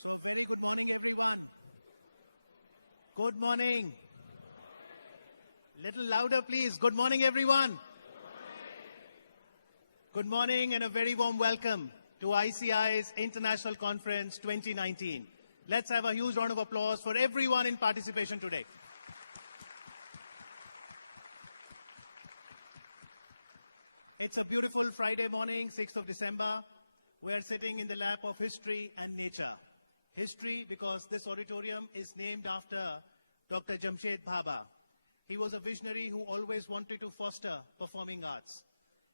So a very good morning, everyone. Good morning. Little louder, please. Good morning, everyone. Good morning and a very warm welcome to ICAI's International Conference 2019. Let's have a huge round of applause for everyone in participation today. It's a beautiful Friday morning, 6th of December. We are sitting in the lap of history and nature. History because this auditorium is named after Dr. Chhajed Bhabha. He was a visionary who always wanted to foster performing arts.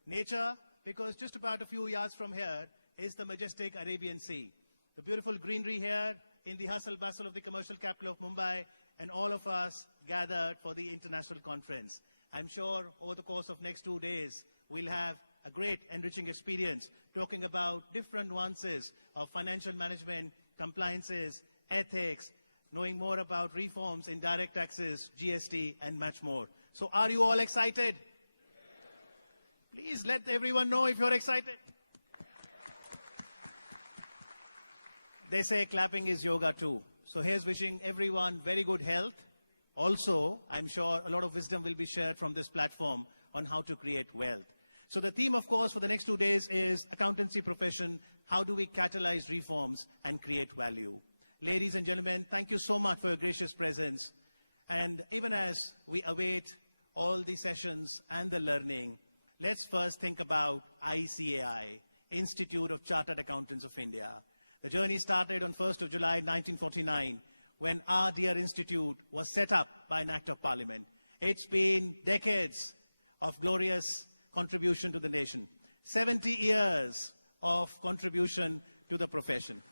Nature because just about a few yards from here is the majestic Arabian Sea. The beautiful greenery here in the hustle bustle of the commercial capital of Mumbai, and all of us gathered for the international conference. I'm sure over the course of next 2 days, we'll have a great enriching experience talking about different nuances of financial management, compliances, ethics, knowing more about reforms in direct taxes, GST, and much more. So are you all excited? Please let everyone know if you're excited. They say clapping is yoga too. So here's wishing everyone very good health. Also, I'm sure a lot of wisdom will be shared from this platform on how to create wealth. So the theme, of course, for the next 2 days is accountancy profession. How do we catalyze reforms and create value? Ladies and gentlemen, thank you so much for your gracious presence. And even as we await all the sessions and the learning, let's first think about ICAI, Institute of Chartered Accountants of India. The journey started on 1st of July 1949 when our dear institute was set up by an act of parliament. It's been decades of glorious contribution to the nation, 70 years of contribution to the profession.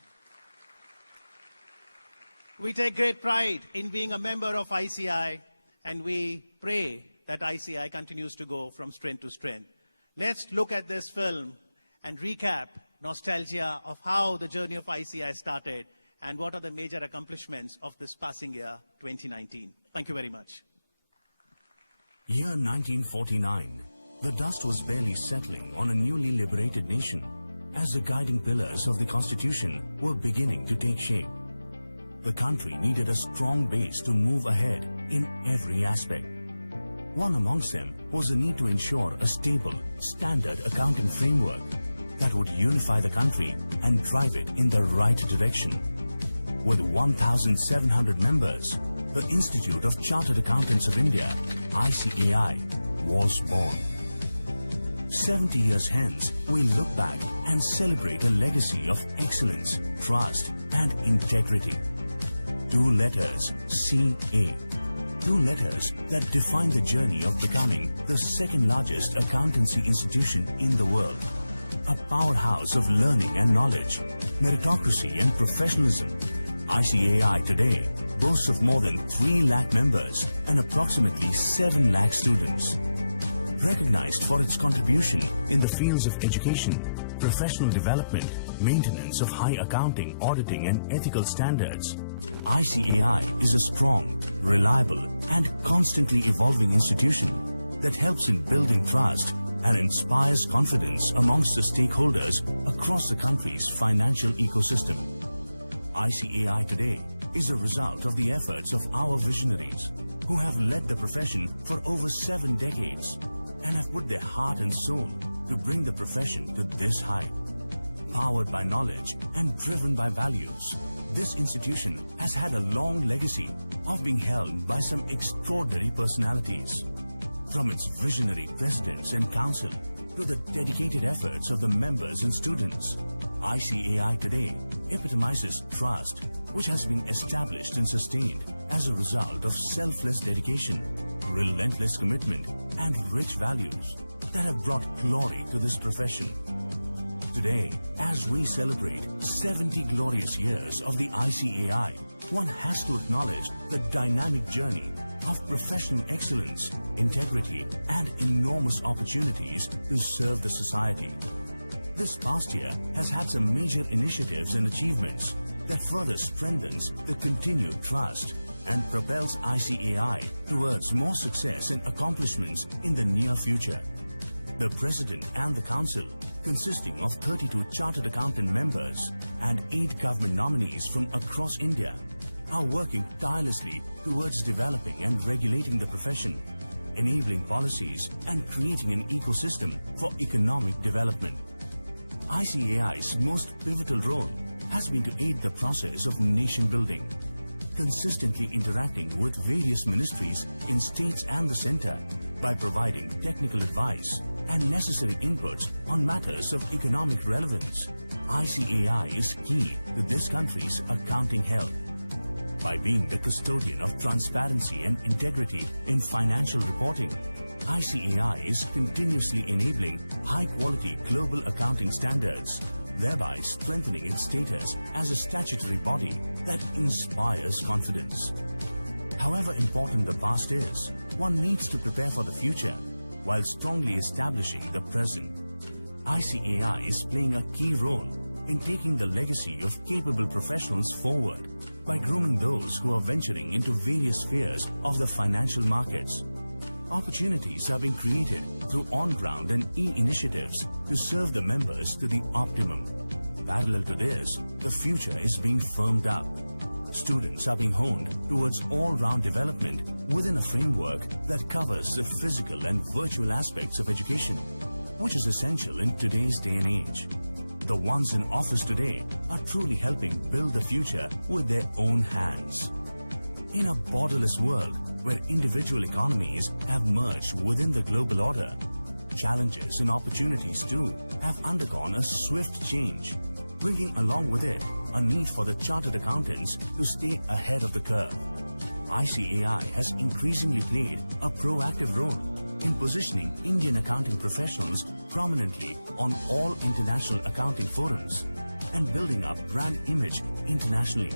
We take great pride in being a member of ICAI, and we pray that ICAI continues to go from strength to strength. Let's look at this film and recap nostalgia of how the journey of ICAI started and what are the major accomplishments of this passing year, 2019. Thank you very much. Year 1949. The dust was barely settling on a newly liberated nation as the guiding pillars of the Constitution were beginning to take shape. The country needed a strong base to move ahead in every aspect. One amongst them was the need to ensure a stable, standard accounting framework that would unify the country and drive it in the right direction. With 1,700 members, the Institute of Chartered Accountants of India, ICAI, was born. 70 years hence, we look back and celebrate a legacy of excellence, trust, and integrity. 2 letters, CA. 2 letters that define the journey of becoming the second largest accountancy institution in the world. A powerhouse of learning and knowledge, meritocracy and professionalism. ICAI today boasts of more than 3 lakh members and approximately 7 lakh students. Recognized for its contribution in the fields of education, professional development, maintenance of high accounting, auditing and ethical standards, ICAI is a strong, reliable and constantly evolving institution that helps in building trust and inspires confidence amongst the stakeholders across the country's financial ecosystem. ICAI today is a result of the efforts of our visionaries who have led the profession for over 7 decades and have put their heart and soul to bring the profession to this height. Powered by knowledge and driven by values, this institution has had a long legacy of being held by some extraordinary personalities. From its visionary presidents and council to the dedicated efforts of the members and students, ICAI today epitomizes trust, which has been established and sustained as a result of selfless dedication, relentless commitment, and rich values that have brought glory to this profession. Today, as we celebrate 70 glorious years of the ICAI, one has to acknowledge the dynamic journey of professional excellence, integrity, and enormous opportunities to serve the society. This past year has had some major initiatives and achievements that further strengthens the continued trust and propels ICAI towards more success and accomplishments in the near future. The President and the Council consisting of 32 chartered accountant members and 8 government nominees from across India, are working tirelessly towards developing and regulating the profession, enabling policies and creating an ecosystem for economic development. ICAI's most pivotal role has been to aid the process of nation building, consistently interacting with various ministries in states and the centre by providing technical advice and necessary inputs on matters of economic relevance. ICAI is key to this country's accounting health. By being the custodian of transparency and integrity in financial reporting, ICAI is continuously enabling high-quality global accounting standards, thereby strengthening its status as a statutory body that inspires confidence. However important the past is, one needs to prepare for the future while strongly establishing the present. ICAI is playing a key role in taking the legacy of capable professionals forward by grooming those who are venturing into various spheres of the financial markets. Opportunities are being created through on-ground and e-initiatives to serve the members to the optimum. Parallel to this, the future is being firmed up. Students are being honed towards all-round development within a framework that covers the physical and virtual aspects of education, which is essential in today's day and age. The ones in office today are truly helping build the future with their own hands. In a borderless world where individual economies have merged within the global order, challenges and opportunities too have undergone a swift change, bringing along with it a need for the chartered accountants to stay ahead of the curve. ICAI has increasingly played a proactive role in positioning Indian accounting professionals prominently on all international accounting forums and building up brand image internationally.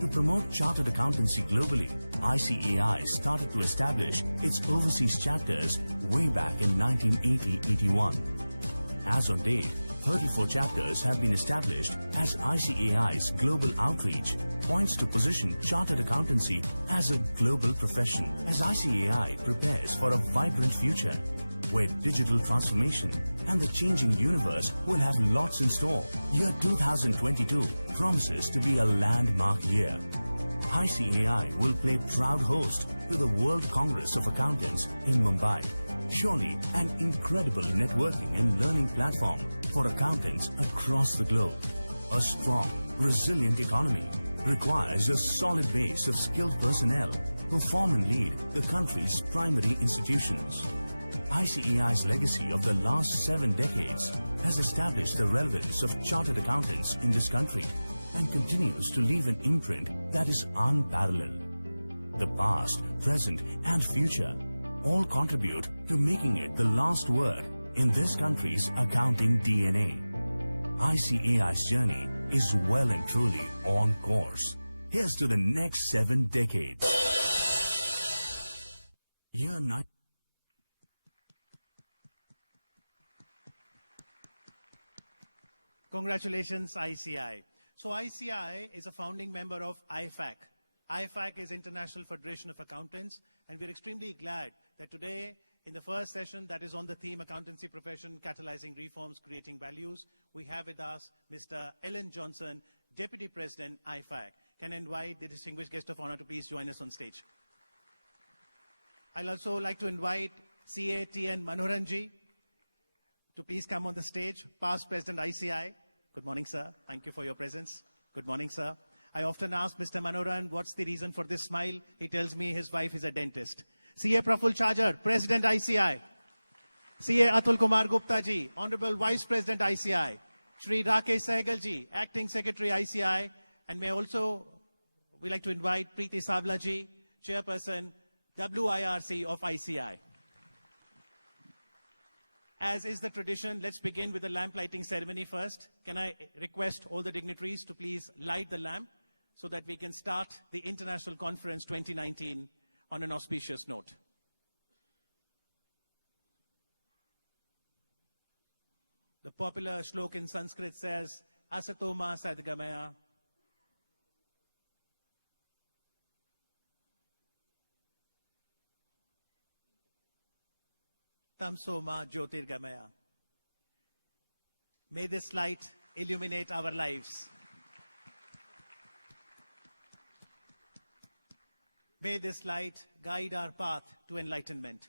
To promote chartered accountancy globally, ICAI started to establish its overseas chapters way back in 1980-81. As on date, 34 chapters have been established as ICAI's global outreach points to position chartered accountancy as a global profession as ICAI prepares for a vibrant future where digital transformation and the changing universe will have lots in store. Year 2022 promises to be a landmark year. ICAI will play proud host to the World Congress of Accountants in Mumbai. Surely an incredible networking and learning platform for accountants across the globe. A strong, resilient economy requires a solid base of skilled personnel who form and lead the country's primary institutions. ICAI's legacy of the last 7 decades has established the relevance of chartered accountants in this country and continues to leave an imprint that is unparalleled. The past, present, and future all contribute to making it the last word in this country's accounting DNA. ICAI's journey is well and truly on course. Here's to the next 7 decades. Year 9. Congratulations, ICAI. So ICAI is a founding member of IFAC. IFAC is International Federation of Accountants, and we're extremely glad that today, in the first session that is on the theme Accountancy Profession, Catalyzing Reforms, Creating Values, we have with us Mr. Ellen Johnson, Deputy President, IFAC. Can I invite the distinguished guest of honor to please join us on stage? I'll also like to invite CA TN Manoharan ji to please come on the stage, past President ICAI. Good morning, sir. Thank you for your presence. Good morning, sir. I often ask Mr. Manoharan, what's the reason for this smile? He tells me his wife is a dentist. CA Prafulla, President ICAI. CA Atul Kumar Gupta ji, Honorable Vice President ICAI. Shri Rakesh Sehgal ji, Acting Secretary ICAI. And we like to invite Priti Savla ji, Chairperson WIRC of ICAI. As is the tradition, let's begin with the lamp lighting ceremony first. Can I request all the dignitaries to please light the lamp so that we can start the International Conference 2019 on an auspicious note. The popular shlok in Sanskrit says, Asato ma sadgamaya. Tamso ma jyotirgamaya. May this light illuminate our lives. May this light guide our path to enlightenment.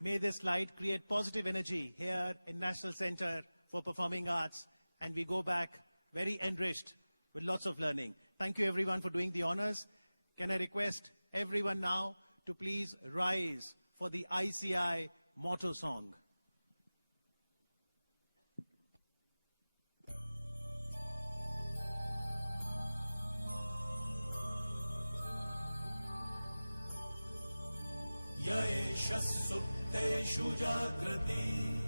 May this light create positive energy here in National Center for Performing Arts, and we go back very enriched with lots of learning. Thank you everyone for doing the honors. Can I request everyone now to please rise for the ICAI motto song. Yaesha sukteshu jagrati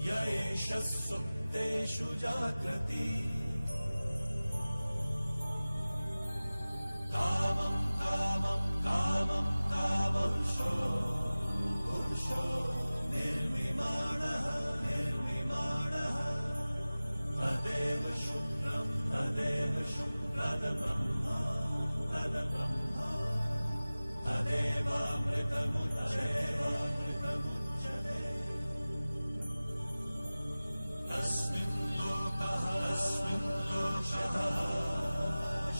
Yaesha sukteshu jagrati Kamam kamam kamam kamam Pursho nirvimanaha Tadeva shukrada brahma Tada brahma Tadeva mritamujjate Tasmin lokaha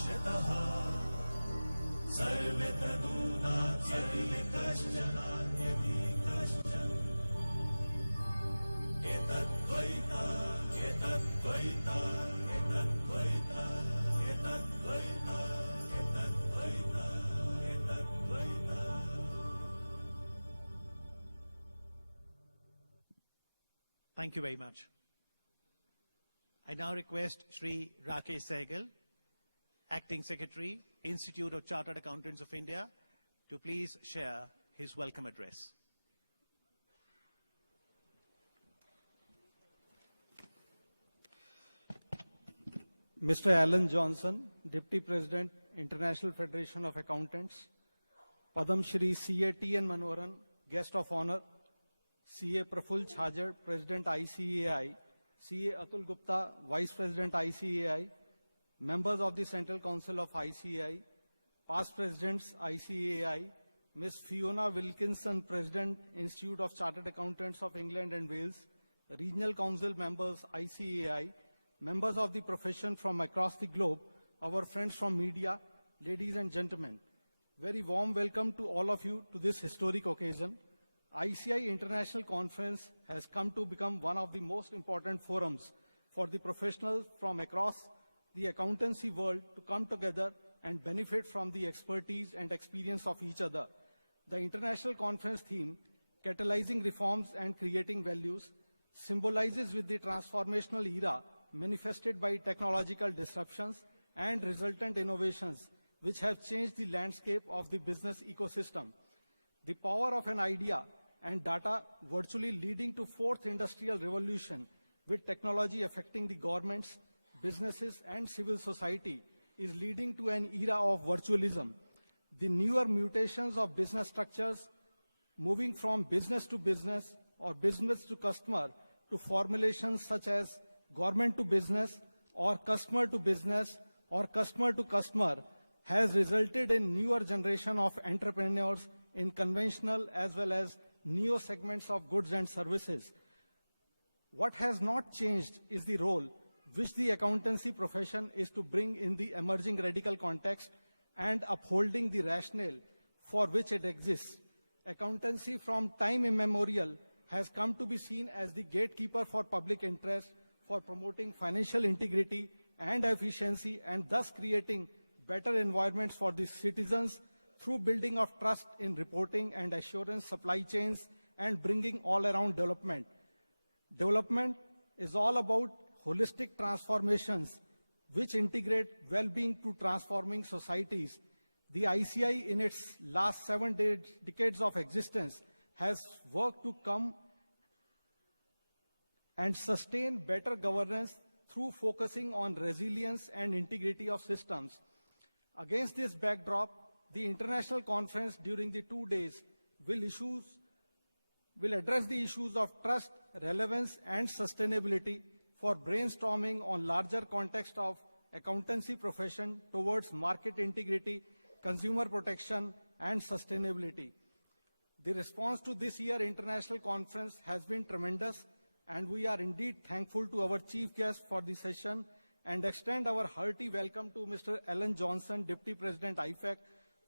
shataha Sarve taduna yadi kashjan Etadvaita Thank you very much. I now request Shri Rakesh Sehgal, Acting Secretary, Institute of Chartered Accountants of India, to please share his welcome address. Mr. Alan Johnson, Deputy President, International Federation of Accountants, Padma Shri CA T.N. Manoharan, Guest of Honor, CA Prafulla Chhajed, President ICAI, CA Atul Gupta, Vice President ICAI, members of the Central Council of ICAI, past Presidents ICAI, Ms. Fiona Wilkinson, President, Institute of Chartered Accountants of England and Wales, Regional Council members ICAI, members of the profession from across the globe, our friends from media, ladies and gentlemen, very warm welcome to all of you to this historic occasion. ICAI International Conference has come to become one of the most important forums for the professionals from across the accountancy world to come together and benefit from the expertise and experience of each other. The International Conference theme, Catalyzing Reforms and Creating Values, symbolizes with the transformational era manifested by technological disruptions and resultant innovations which have changed the landscape of the business ecosystem. The power of an idea and data virtually leading to fourth industrial revolution with technology affecting the governments, businesses and civil society is leading to an era of virtualism. The newer mutations of business structures moving from business to business or business to customer to formulations such as government to business or customer to business or customer to customer has resulted in newer generation of entrepreneurs in conventional as well as neo segments of goods and services. What has not changed is the role which the accountancy profession is to bring in the emerging radical context and upholding the rationale for which it exists. Accountancy from time immemorial has come to be seen as the gatekeeper for public interest, for promoting financial integrity and efficiency, and thus creating better environments for the citizens through building of trust in reporting and assurance supply chains and bringing all-around development. Development is all about holistic transformations which integrate well-being to transforming societies. The ICAI in its last 7 decades of existence has worked to come and sustain better governance through focusing on resilience and integrity of systems. Against this backdrop, the international conference during the 2 days will address the issues of trust, relevance, and sustainability, for brainstorming on larger context of accountancy profession towards market integrity, consumer protection, and sustainability. The response to this year's international conference has been tremendous, and we are indeed thankful to our chief guest for the session and extend our hearty welcome to Mr. Alan Johnson, Deputy President IFAC,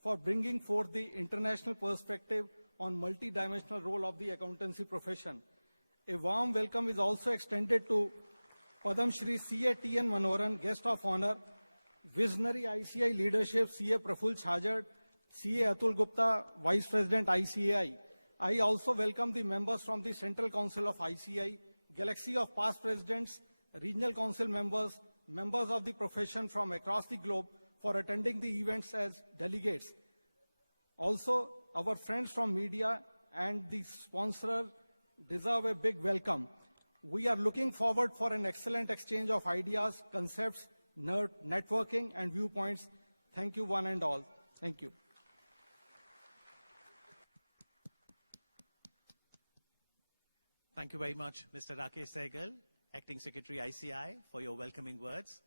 for bringing forth the international perspective on multidimensional role of the accountancy profession. A warm welcome is also extended to Padma Shri CA Manoharan, Guest of Honor, Visionary ICAI Leadership, CA Prafulla Chhajed, CA Atul Gupta, Vice President ICAI. I also welcome the members from the Central Council of ICAI, galaxy of past presidents, regional council members, members of the profession from across the globe for attending the events as delegates. Also, our friends from media and the sponsor deserve a big welcome. We are looking forward for an excellent exchange of ideas, concepts, networking, and viewpoints. Thank you, one and all. Thank you. Thank you very much, Mr. Rakesh Sehgal, Acting Secretary ICAI, for your welcoming words.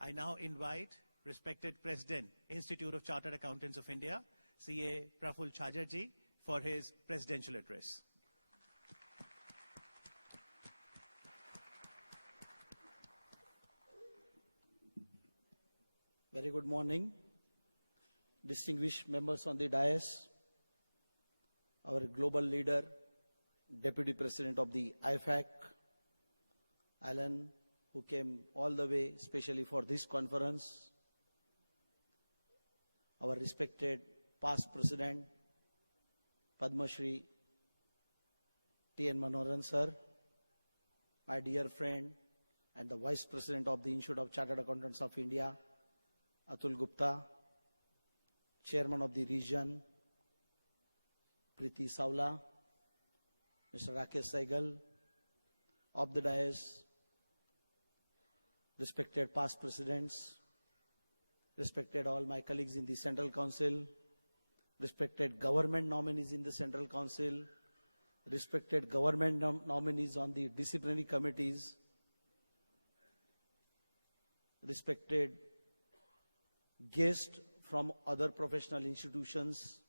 I now invite respected President, Institute of Chartered Accountants of India, CA Prafulla Chhajed ji, for his presidential address. Very good morning, distinguished members on the dais, our global leader, Deputy President of the IFAC, Alan, who came all the way especially for this conference, our respected past President, Padma Shri Manoharan sir, my dear friend and the Vice President of the Institute of Chartered Accountants of India, Atul Gupta, Chairman of the region, Priti Savla, Mr. Rakesh Sehgal, of the dais, respected past presidents, respected all my colleagues in the Central Council, respected government nominees in the Central Council, respected government nominees on the disciplinary committees, respected guests from other professional institutions,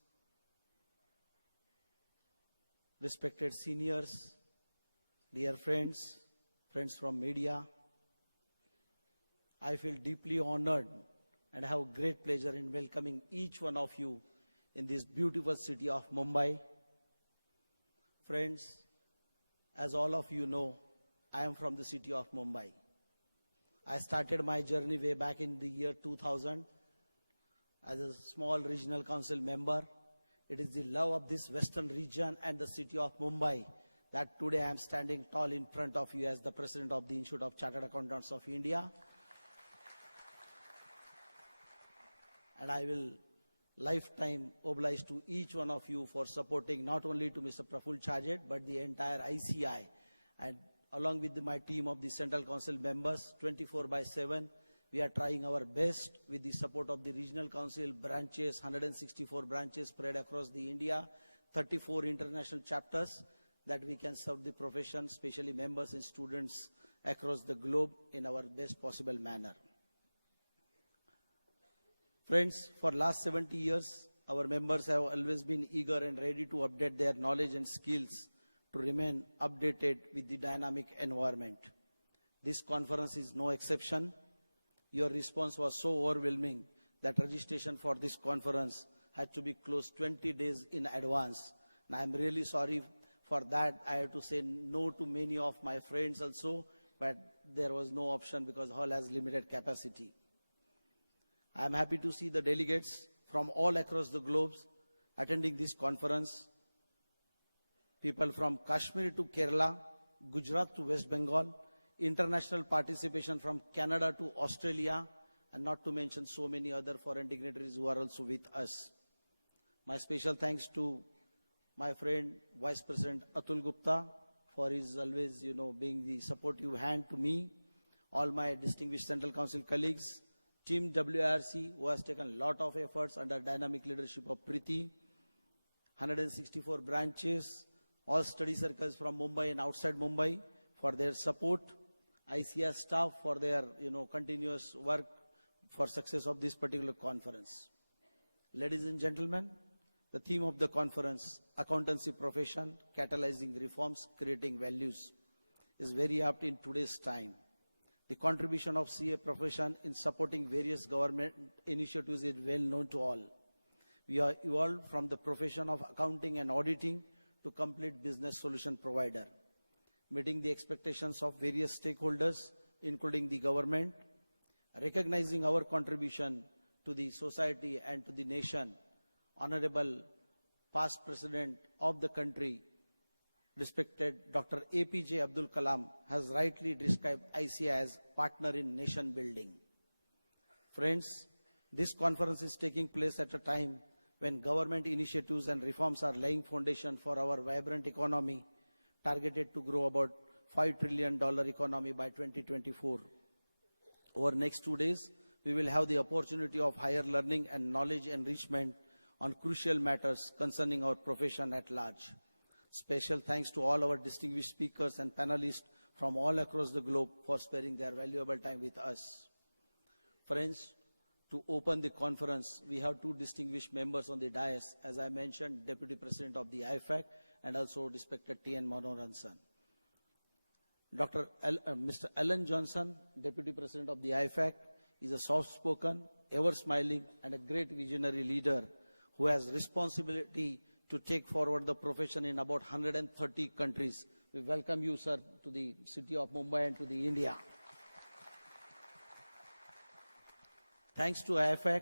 respected seniors, dear friends, friends from media. I feel deeply honored and have great pleasure in welcoming each one of you in this beautiful city of Mumbai. Friends, as all of you know, I am from the city of Mumbai. I started my journey way back in the year 2000 as a small regional council member. It is the love of this western region and the city of Mumbai that today I am standing tall in front of you as the President of the Institute of Chartered Accountants of India. And I will lifetime oblige to each one of you for supporting not only to Mr. Prafulla Chhajed, but the entire ICAI. And along with my team of the Central Council members, 24/7, we are trying our best with the support of the Regional Council branches, 164 branches spread across the India, 34 international chapters, that we can serve the profession, especially members and students across the globe in our best possible manner. Friends, for last 70 years, our members have always been eager and ready to update their knowledge and skills to remain updated with the dynamic environment. This conference is no exception. Your response was so overwhelming that registration for this conference had to be closed 20 days in advance. And I'm really sorry for that. I had to say no to many of my friends also, but there was no option because hall has limited capacity. I'm happy to see the delegates from all across the globe attending this conference. People from Kashmir to Kerala, Gujarat to West Bengal, international participation from Canada to Australia, and not to mention so many other foreign dignitaries who are also with us. My special thanks to my friend, Vice President Atul Gupta, for his always, being the supportive hand to me, all my distinguished Central Council colleagues, Team WIRC, who has taken a lot of efforts under dynamic leadership of Priti, 164 branches, all study circles from Mumbai and outside Mumbai for their support, ICAI staff for their, continuous work for success of this particular conference. Ladies and gentlemen, the theme of the conference, Accountancy Profession, Catalyzing Reforms, Creating Values, is very apt in today's time. The contribution of CA profession in supporting various government initiatives is well known to all. We are evolved from the profession of accounting and auditing to complete business solution provider, meeting the expectations of various stakeholders, including the government, recognizing our contribution to the society and to the nation. Honorable past President of the country, respected Dr. APJ Abdul Kalam, has rightly described ICAI as partner in nation building. Friends, this conference is taking place at a time when government initiatives and reforms are laying foundation for our vibrant economy, targeted to grow about $5 trillion economy by 2024. Over the next 2 days, we will have the opportunity of higher learning and knowledge enrichment on crucial matters concerning our profession at large. Special thanks to all our distinguished speakers and panelists from all across the globe for sparing their valuable time with us. Friends, to open the conference, we have two distinguished members on the dais. As I mentioned, Deputy President of the IFAC and also respected T.N. Manoharan. Mr. Alan Johnson, Deputy President of the IFAC, is a soft-spoken, ever-smiling, and a great visionary leader who has responsibility to take forward the profession in about 130 countries. We welcome you, sir, to the city of Mumbai and to the India. Thanks to IFAC,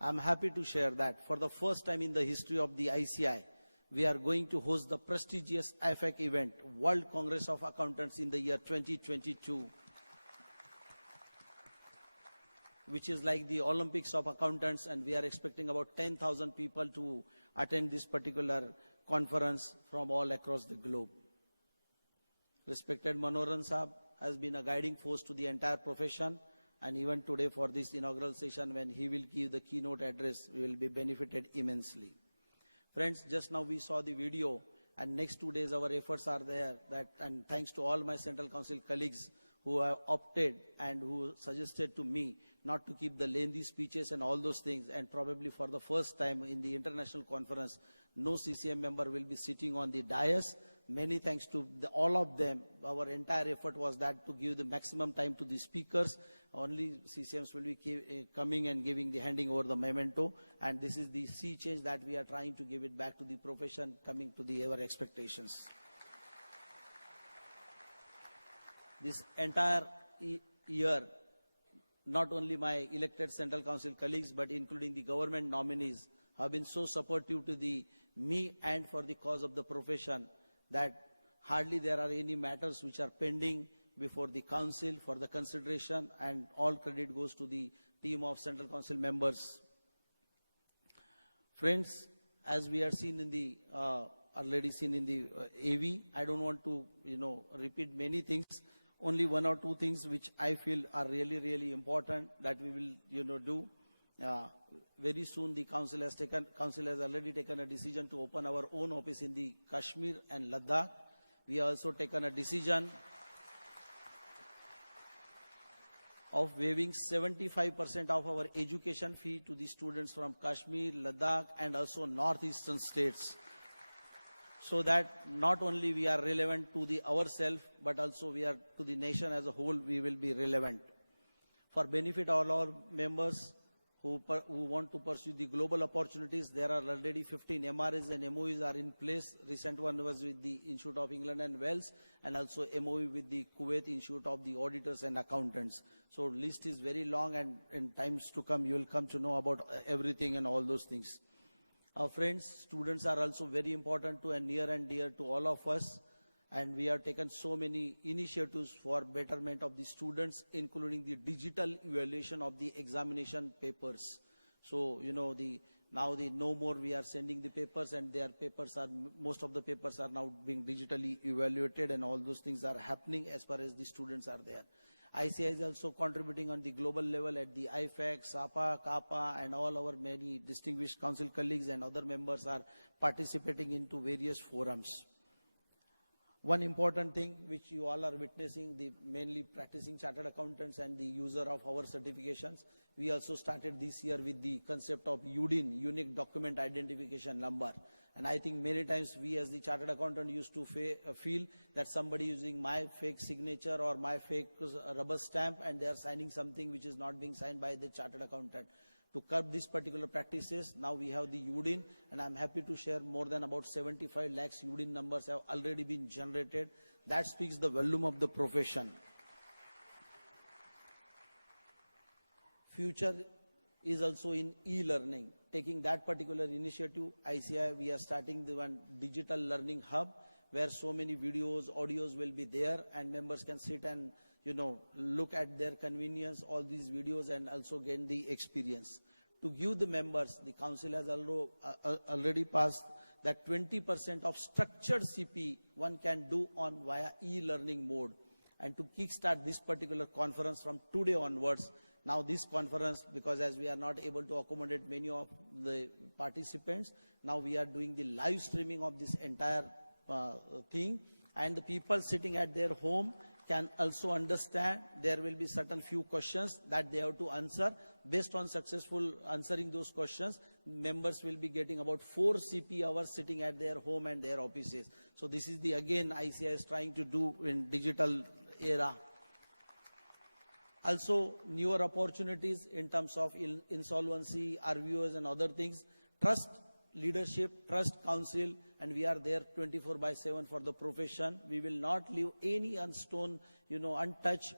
I'm happy to share that for the first time in the history of the ICAI, we are going to host the prestigious IFAC event, World Congress of Accountants, in the year 2022, which is like the Olympics of accountants, and we are expecting about 10,000 people to attend this particular conference from all across the globe. Respected Manoharan Sahab has been a guiding force to the entire profession, and even today for this inaugural session when he will give the keynote address, we will be benefited immensely. Friends, just now we saw the video, and next 2 days our efforts are there, and thanks to all my Central Council colleagues who have opted and who suggested to me not to keep the lengthy speeches and all those things, and probably for the first time in the international conference, no CCM member will be sitting on the dais. Many thanks to all of them. Our entire effort was that to give the maximum time to the speakers. Only CCMs will be coming and handing over the memento, and this is the sea change that we are trying to give it back to the profession, coming to the ever expectations. This entire year, not only my elected Central Council colleagues, but including the government nominees, have been so supportive to me and for the cause of the profession that hardly there are any matters which are pending before the council for the consideration, and all credit goes to the team of Central Council members. Friends, as we are seen in the already seen in the AV, I don't want to repeat many things. Only one or two things which I feel are really, really important that we will do. Very soon the council has already taken a decision to open our own office in the Kashmir and Ladakh. We have also taken a decision of waiving 75% of our education fee to the students from Kashmir, Ladakh, and also northeastern states, so that not only we are relevant to ourselves, but also we are to the nation as a whole, we will be relevant. For benefit of all our members who want to pursue the global opportunities, there are already 15 MRAs and MOUs are in place. Recent one was with the Institute of England and Wales, and also MOU with the Kuwait Institute of the Auditors and Accountants. So list is very long, and in times to come, you will come to know about everything and all those things. Friends, students are also very important to and near and dear to all of us, and we have taken so many initiatives for betterment of the students, including the digital evaluation of the examination papers. So, now no more we are sending the papers, and most of the papers are now being digitally evaluated, and all those things are happening as far as the students are there. ICAI is also contributing on the global level at the IFAC, SAPA, CAPA, and all our many distinguished council colleagues and other members are participating into various forums. One important thing which you all are witnessing, the mainly practicing chartered accountants and the user of our certifications, we also started this year with the concept of UDIN, Unique Document Identification Number. And I think many times we as the chartered accountant used to feel that somebody using my fake signature or my fake rubber stamp and they are signing something which is not being signed by the chartered accountant. To curb these particular practices, now we have the UDIN, and I'm happy to share more than about 75 lakhs UDIN numbers have already been generated. That speaks the volume of the profession. Future is also in e-learning. Taking that particular initiative, ICAI, we are starting the one digital learning hub where so many videos, audios will be there, and members can sit and look at their convenience, all these videos, and also gain the experience. To give the members, the council has already passed that 20% of structured CP one can do on via e-learning mode. And to kickstart this particular conference from today onwards, now this conference, because as we are not able to accommodate many of the participants, now we are doing the live streaming of this entire thing, and the people sitting at their home can also understand. There will be certain few questions that they have to answer. Based on successful answering those questions, members will be getting about 4 CP hours sitting at their home and their offices. So this is the, again, ICAI is trying to do in digital era. Also, newer opportunities in terms of insolvency, RVOs and other things. Trust leadership, trust council, and we are there 24/7 for the profession. We will not leave any stone untouched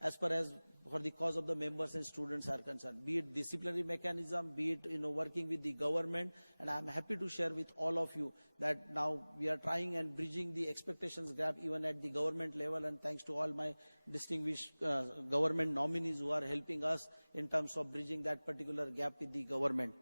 as far as for the cause of the members and students are concerned. Be it disciplinary mechanism, be it working with the government, and I am happy to share with all of you that now we are trying and bridging the expectations gap even at the government level, and thanks to all my distinguished government nominees who are helping us in terms of bridging that particular gap with the government.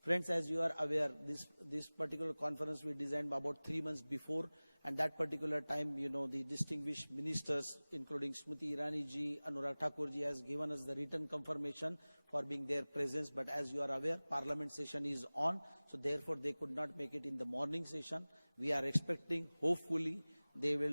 Friends, as you are aware, this particular conference we designed about 3 months before, and that particular time, the distinguished ministers, including Smriti Irani ji, Anurag Thakur ji, has given us the written confirmation for being their presence. But as you are aware, Parliament session is on, so therefore they could not make it in the morning session. We are expecting, hopefully,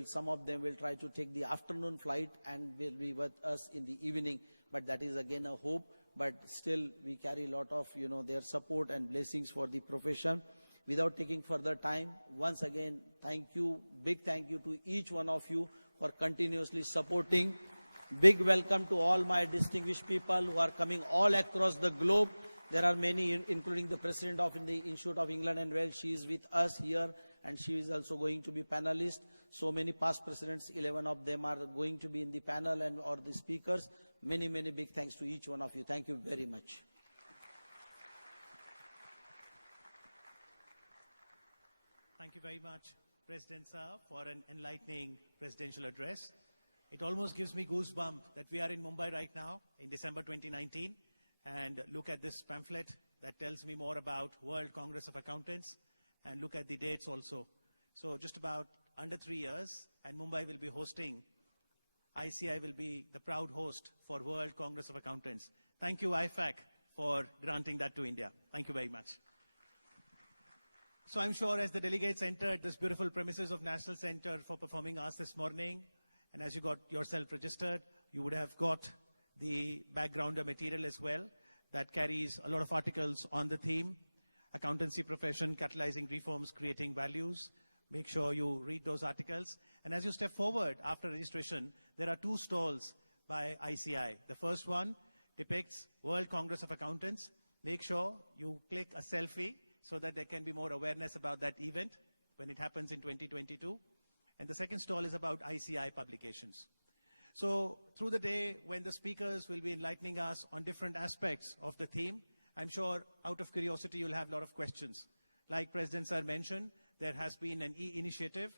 some of them will try to take the afternoon flight and will be with us in the evening. But that is again a hope. But still, we carry a lot of, their support and blessings for the profession. Without taking further time, once again, thank you, big thank you to each one of you for continuously supporting. Big welcome to all my distinguished people who are coming all across the globe. There are many, including the President of the Institute of England and Wales. She is with us here, and she is also going to be panelist. So many past presidents, 11 of them are going to be in the panel and or the speakers. Many, many big thanks to each one of you. Thank you very much. Thank you very much, President Sir, for an enlightening presidential address. It almost gives me goosebumps that we are in Mumbai right now in December 2019, and look at this pamphlet that tells me more about World Congress of Accountants, and look at the dates also. So just about under 3 years, and Mumbai will be hosting, ICAI will be the proud host for World Congress of Accountants. Thank you, IFAC, for granting that to India. Thank you very much. So I'm sure as the delegates entered this beautiful premises of National Center for Performing Arts this morning, and as you got yourself registered, you would have got the backgrounder material as well that carries a lot of articles on the theme, Accountancy Profession, Catalyzing Reforms, Creating Values. Make sure you read those articles. And as you step forward after registration, there are 2 stalls by ICAI. The first one depicts World Congress of Accountants. Make sure you click a selfie so that there can be more awareness about that event when it happens in 2022. And the second stall is about ICAI publications. So through the day, when the speakers will be enlightening us on different aspects of the theme, I'm sure out of curiosity, you'll have a lot of questions. Like President Sir mentioned, there has been an e-initiative.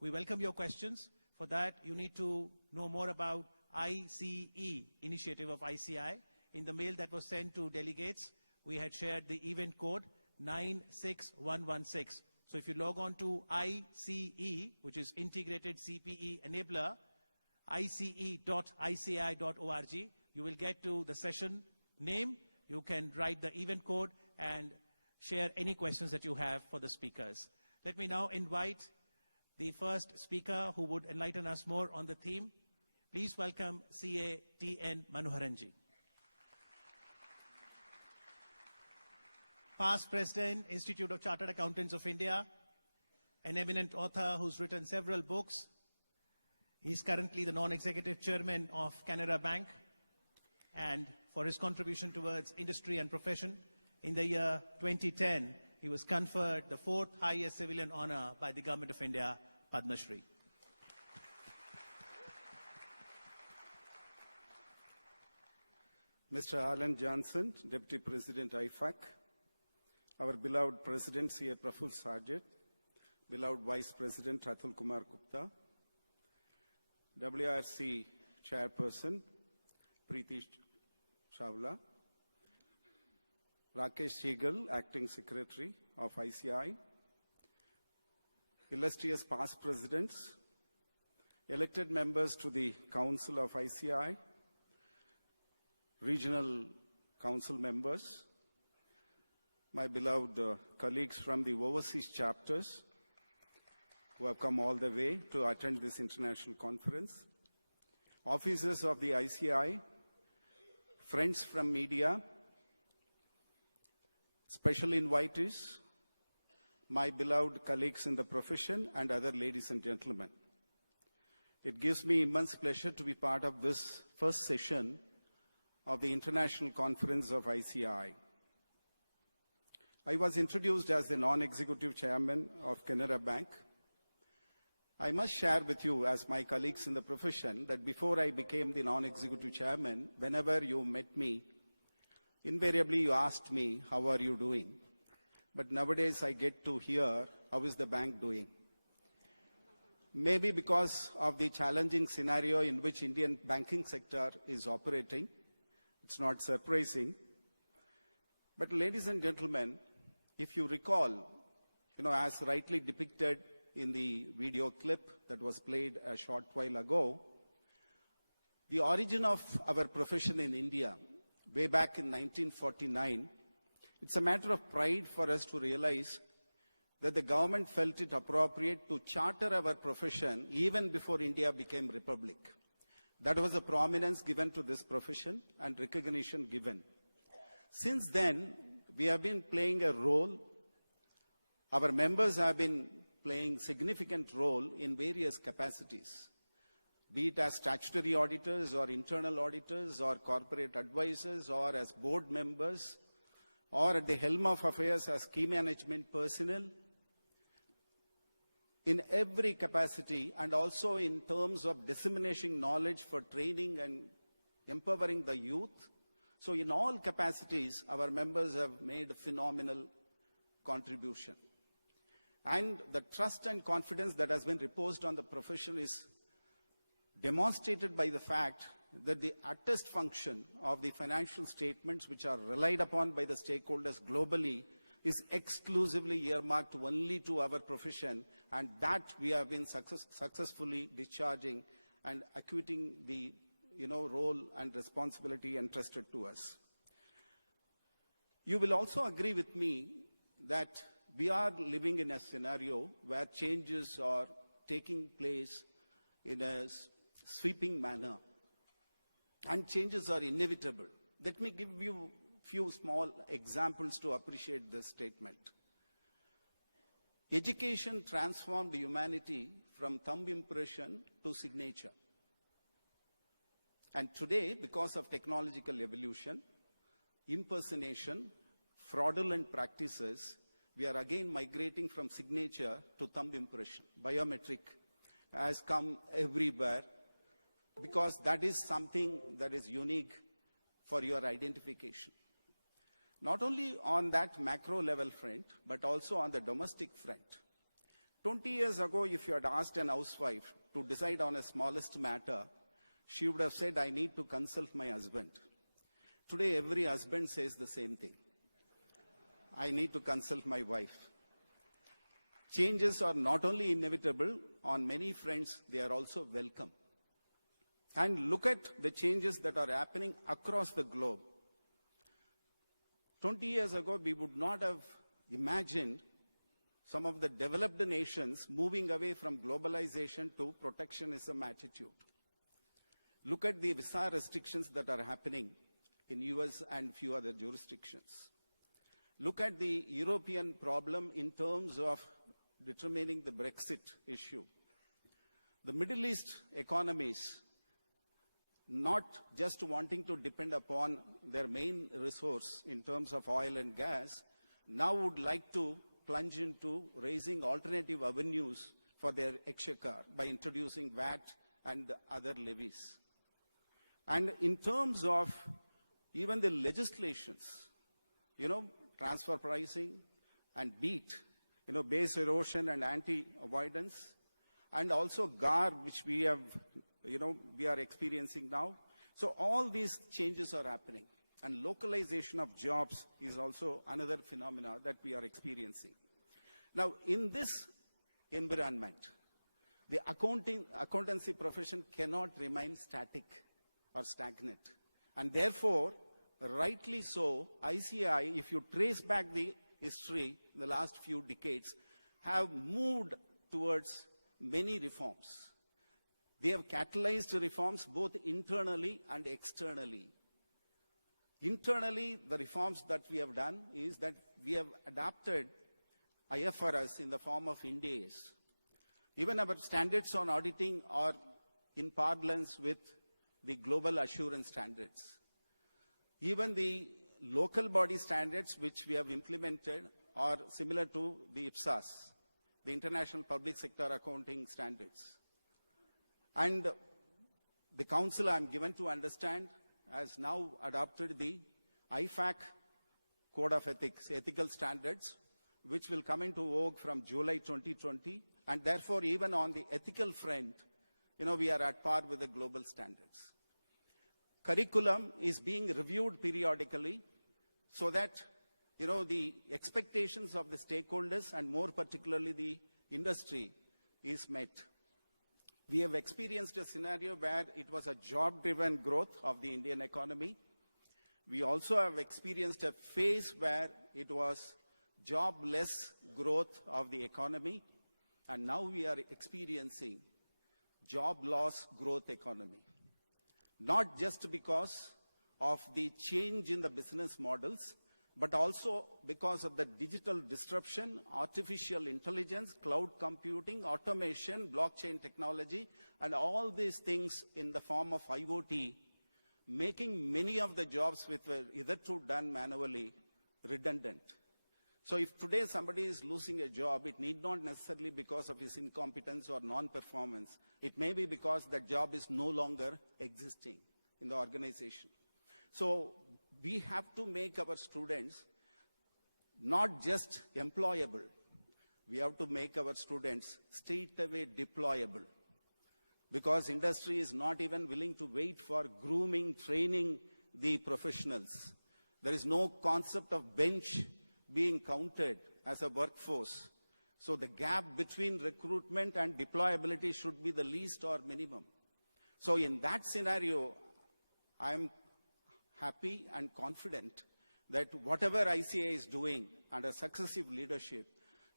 We welcome your questions. For that, you need to know more about ICE, initiative of ICAI. In the mail that was sent to delegates, we had shared the event code 96116. So if you log on to ICE, which is Integrated CPE Enabler, ice.icai.org, you will get to the session name. You can write the event code and share any questions that you have for the speakers. Let me now invite the first speaker who would enlighten us more on the theme. Please welcome CA T.N. Manoharan ji. Past President, Institute of Chartered Accountants of India, an eminent author who's written several books. He's currently the non-executive chairman of Canara Bank, and for his contribution towards industry and profession, in the year 2010, he was conferred the 4th highest civilian honor by the Government of India, Padma Shri. Mr. Alan Johnson, Deputy President IFAC, our beloved President CA Prafulla Chhajed, beloved Vice President Atul Kumar Gupta, WIRC Chairperson Priti Savla, Rakesh, Sehgal, Acting Secretary of ICAI, illustrious past presidents, elected members to the Council of ICAI, regional council members, my beloved colleagues from the overseas chapters who have come all the way to attend this international conference, officers of the ICAI, friends from media, special invitees, my beloved colleagues in the profession, and other ladies and gentlemen. It gives me immense pleasure to be part of this first session of the International Conference of ICAI. I was introduced as the non-executive chairman of Canara Bank. I must share with you, as my colleagues in the profession, that before I became the non-executive chairman, whenever you met me, invariably you asked me, how are you doing? But nowadays I get to hear, how is the bank doing? Maybe because of the challenging scenario in which Indian banking sector is operating, it's not surprising. But ladies and gentlemen, if you recall, as rightly depicted in the video clip that was played a short while ago, the origin of our profession in India, way back in 1949, it's a matter of pride for us to realize that the government felt it appropriate to charter our profession even before India became republic. That was a prominence given to this profession and recognition given. Since then, we have been playing a role. Our members have been playing significant role in various capacities, be it as statutory auditors or internal auditors or corporate advisors or as board members or at the helm of affairs as key management personnel. In every capacity, and also in terms of disseminating knowledge for training and empowering the youth. So in all capacities, our members have made a phenomenal contribution. And the trust and confidence that has been reposed on the profession is demonstrated by the fact that the attest function of the financial statements, which are relied upon by the stakeholders globally, is exclusively earmarked only to our profession, and that we have been successfully discharging and acquitting the role and responsibility entrusted to us. You will also agree with me that we are living in a scenario where changes are taking place in a sweeping manner, and changes are inevitable. Let me give you few small examples to appreciate this statement. Education transformed humanity from thumb impression to signature. And today, because of technological evolution, impersonation, fraudulent practices, we are again migrating from signature to thumb impression. Biometric has come everywhere because that is something that is unique for your identification. Not only on that macro level front, but also on the domestic front. 20 years ago, if you had asked an housewife to decide on a smallest matter, she would have said, I need to consult my husband. Today, every husband says the same thing. I need to consult my wife. Changes are not only inevitable, on many fronts, they are also welcome. And look at the changes that are happening across the globe. 20 years ago, we would not have imagined some of the developed nations moving away from globalization to protectionism attitude. Look at the visa restrictions that are happening in US and few other jurisdictions. Look at the European problem in terms of determining the Brexit issue. The Middle East economies, not just wanting to depend upon their main resource in terms of oil and gas, now would like to plunge into raising alternative avenues for their exchequer by introducing VAT and other levies. And in terms of even the legislations, transfer pricing and BEAT, base erosion and anti-avoidance, and also GAR, which we have, we are experiencing now. So all these changes are happening. And localization of jobs is also another phenomena that we are experiencing. Now, in this environment, the accountancy profession cannot remain static or stagnant. And therefore, rightly so, ICAI, if you trace back the history in the last few decades, have moved towards many reforms. They have catalyzed reforms both internally and externally. Internally, the reforms that we have done is that we have adapted IFRS in the form of Ind AS. Even our standards on auditing are in parlance with the global assurance standards. Even the local body standards which we have implemented are similar to the IPSAS, the International Public Sector Accounting Standards. And the Council, I'm given to understand, has now adopted the IFAC Code of Ethics, Ethical Standards, which will come into vogue from July 2020. And therefore, even on the ethical front, we are at par with the global standards. Curriculum is being reviewed periodically so that, the expectations of the stakeholders and more particularly the industry is met. We have experienced a scenario where it was a job-driven growth of the Indian economy. We also have experienced a phase where it was jobless growth of the economy. And now we are experiencing job loss growth economy. Not just because of the change in the business models, but also because of the digital disruption, artificial intelligence, cloud computing, automation, blockchain technology, and all these things in the form of IoT, making many of the jobs which were hitherto done manually redundant. So if today somebody is losing a job, it need not necessarily because of his incompetence or non-performance. It may be because that job is no longer existing in the organization. So we have to make our students not just employable. We have to make our students straight away deployable. Because industry is not even willing to wait for grooming, training the professionals. There is no concept of bench being counted as a workforce. So the gap between recruitment and deployability should be the least or minimum. So in that scenario, I'm happy and confident that whatever ICAI is doing under successive leadership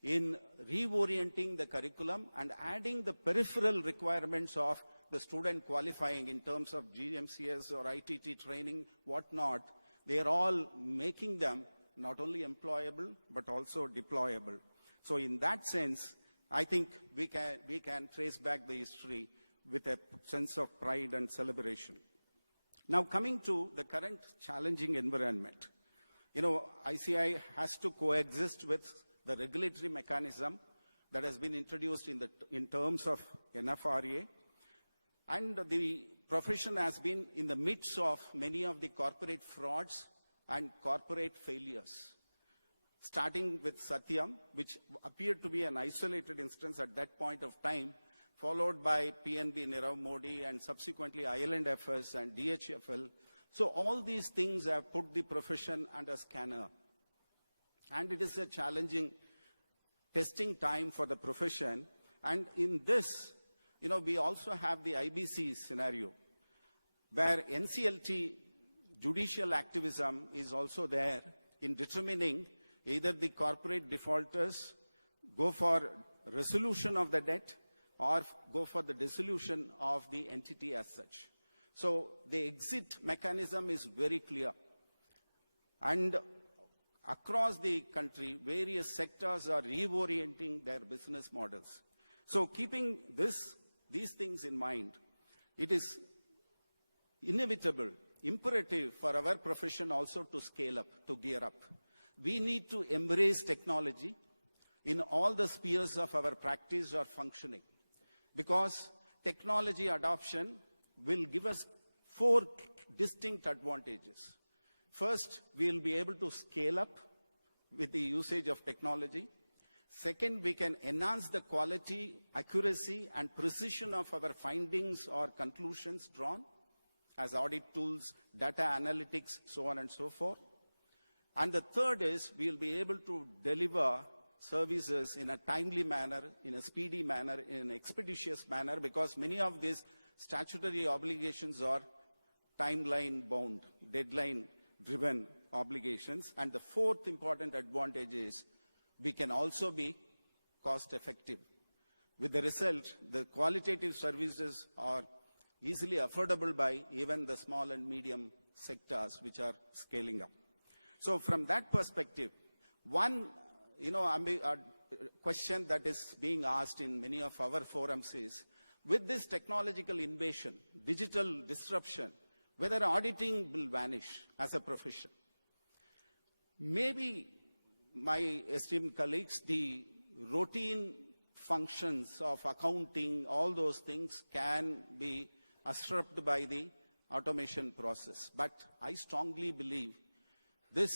in reorienting the curriculum and adding the peripheral requirements of the student qualifying in terms of GMCS or ITT training, whatnot, they are all making them not only employable, but also deployable. So in that sense, I think we can trace back the history with a sense of pride and celebration. Now coming to the current challenging environment, ICAI has to coexist with the regulatory mechanism that has been introduced in terms of NFRA, and the profession has been in the midst of many of the corporate frauds and corporate failures, starting with Satyam, which appeared to be an isolated instance at that point of time, followed by PNB Nirav Modi and subsequently IL&FS and DHFL. So all these things have put the profession under scanner. And it is a challenging testing time for the profession. And in this, we also have the IBC scenario, where NCLT judicial activism is also there in determining either the corporate defaulters go for resolution of the debt or go for the dissolution of the entity as such. So the exit mechanism is very clear. And across the country, various sectors are reorienting their business models. So keeping these things in mind, it is inevitable, imperative for our profession also to scale up, to gear up. We need to embrace technology in all the spheres of our practice or functioning, because technology adoption will give us 4 distinct advantages. First, we will be able to scale up with the usage of technology. Second, we can enhance the quality, accuracy, and precision of our findings or conclusions drawn as audit tools, data analytics, so on and so forth. And the third is we will be able to deliver services in a timely manner, in a speedy manner, in an expeditious manner, because many of these statutory obligations are timeline bound, deadline driven obligations. And the fourth important advantage is we can also be cost effective. With the result, the qualitative services are easily affordable by even the small and medium sectors which are scaling up. So from that perspective, one question that is being asked in many of our forums is, with this technological invasion, digital disruption, whether auditing will vanish as a profession. Maybe, my esteemed colleagues, the routine functions of accounting, all those things can be usurped by the automation process. But I strongly believe this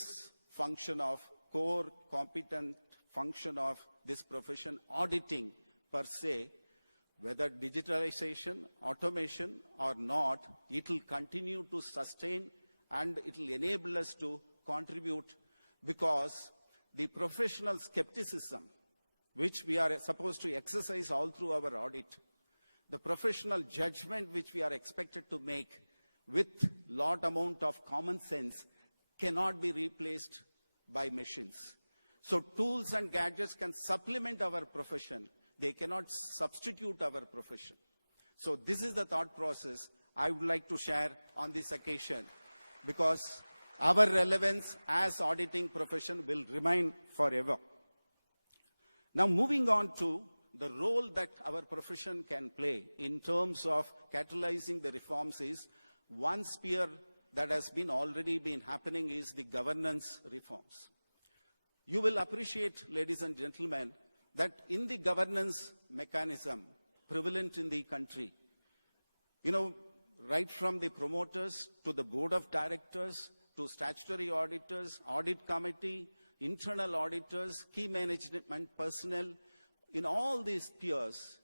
function of core competent function of this profession, auditing per se, whether digitalization, automation or not, it will continue to sustain and it will enable us to contribute, because the professional skepticism which we are supposed to exercise all through our audit, the professional judgment which we are expected to make with lot amount of common sense cannot be replaced by machines. So tools and gadgets can supplement our profession. They cannot substitute our profession. So this is the thought process I would like to share on this occasion, because our relevance as auditing profession will remain forever. Now moving on to the role that our profession can play in terms of catalyzing the reforms is, one sphere that has already been happening is the governance reforms. You will appreciate, ladies and gentlemen, that in the governance mechanism prevalent in the country, right from the promoters to the board of directors, to statutory auditors, audit committee, internal auditors, key management personnel, in all these spheres,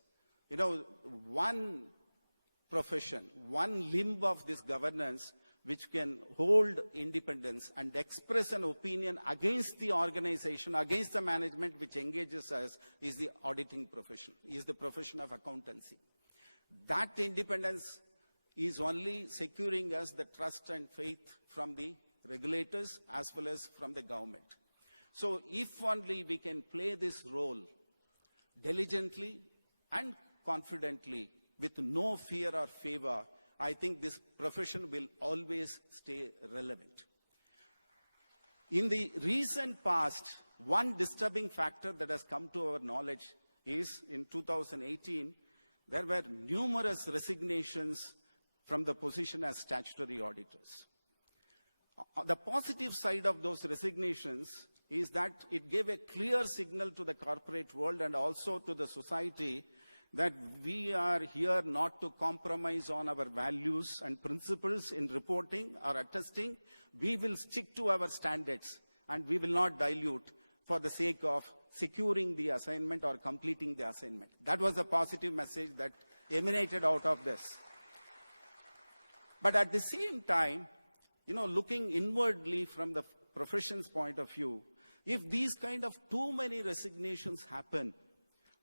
one profession, one limb of this governance which can hold independence and express an opinion against the organization, against the management which engages us, is the auditing profession, is the profession of accountancy. That independence is only securing us the trust and faith from the regulators as well as from the government. So if only we can play this role diligently and confidently with no fear or favor, I think this profession will always stay relevant. In the recent past, one disturbing factor that has come to our knowledge is in 2018, there were numerous resignations from the position as statutory auditors. The positive side of those resignations is that it gave a clear signal to the corporate world and also to the society that we are here not to compromise on our values and principles in reporting or attesting. We will stick to our standards and we will not dilute for the sake of securing the assignment or completing the assignment. That was a positive message that emanated out of this. But at the same time, looking inwardly from the profession's point of view, if these kind of too many resignations happen,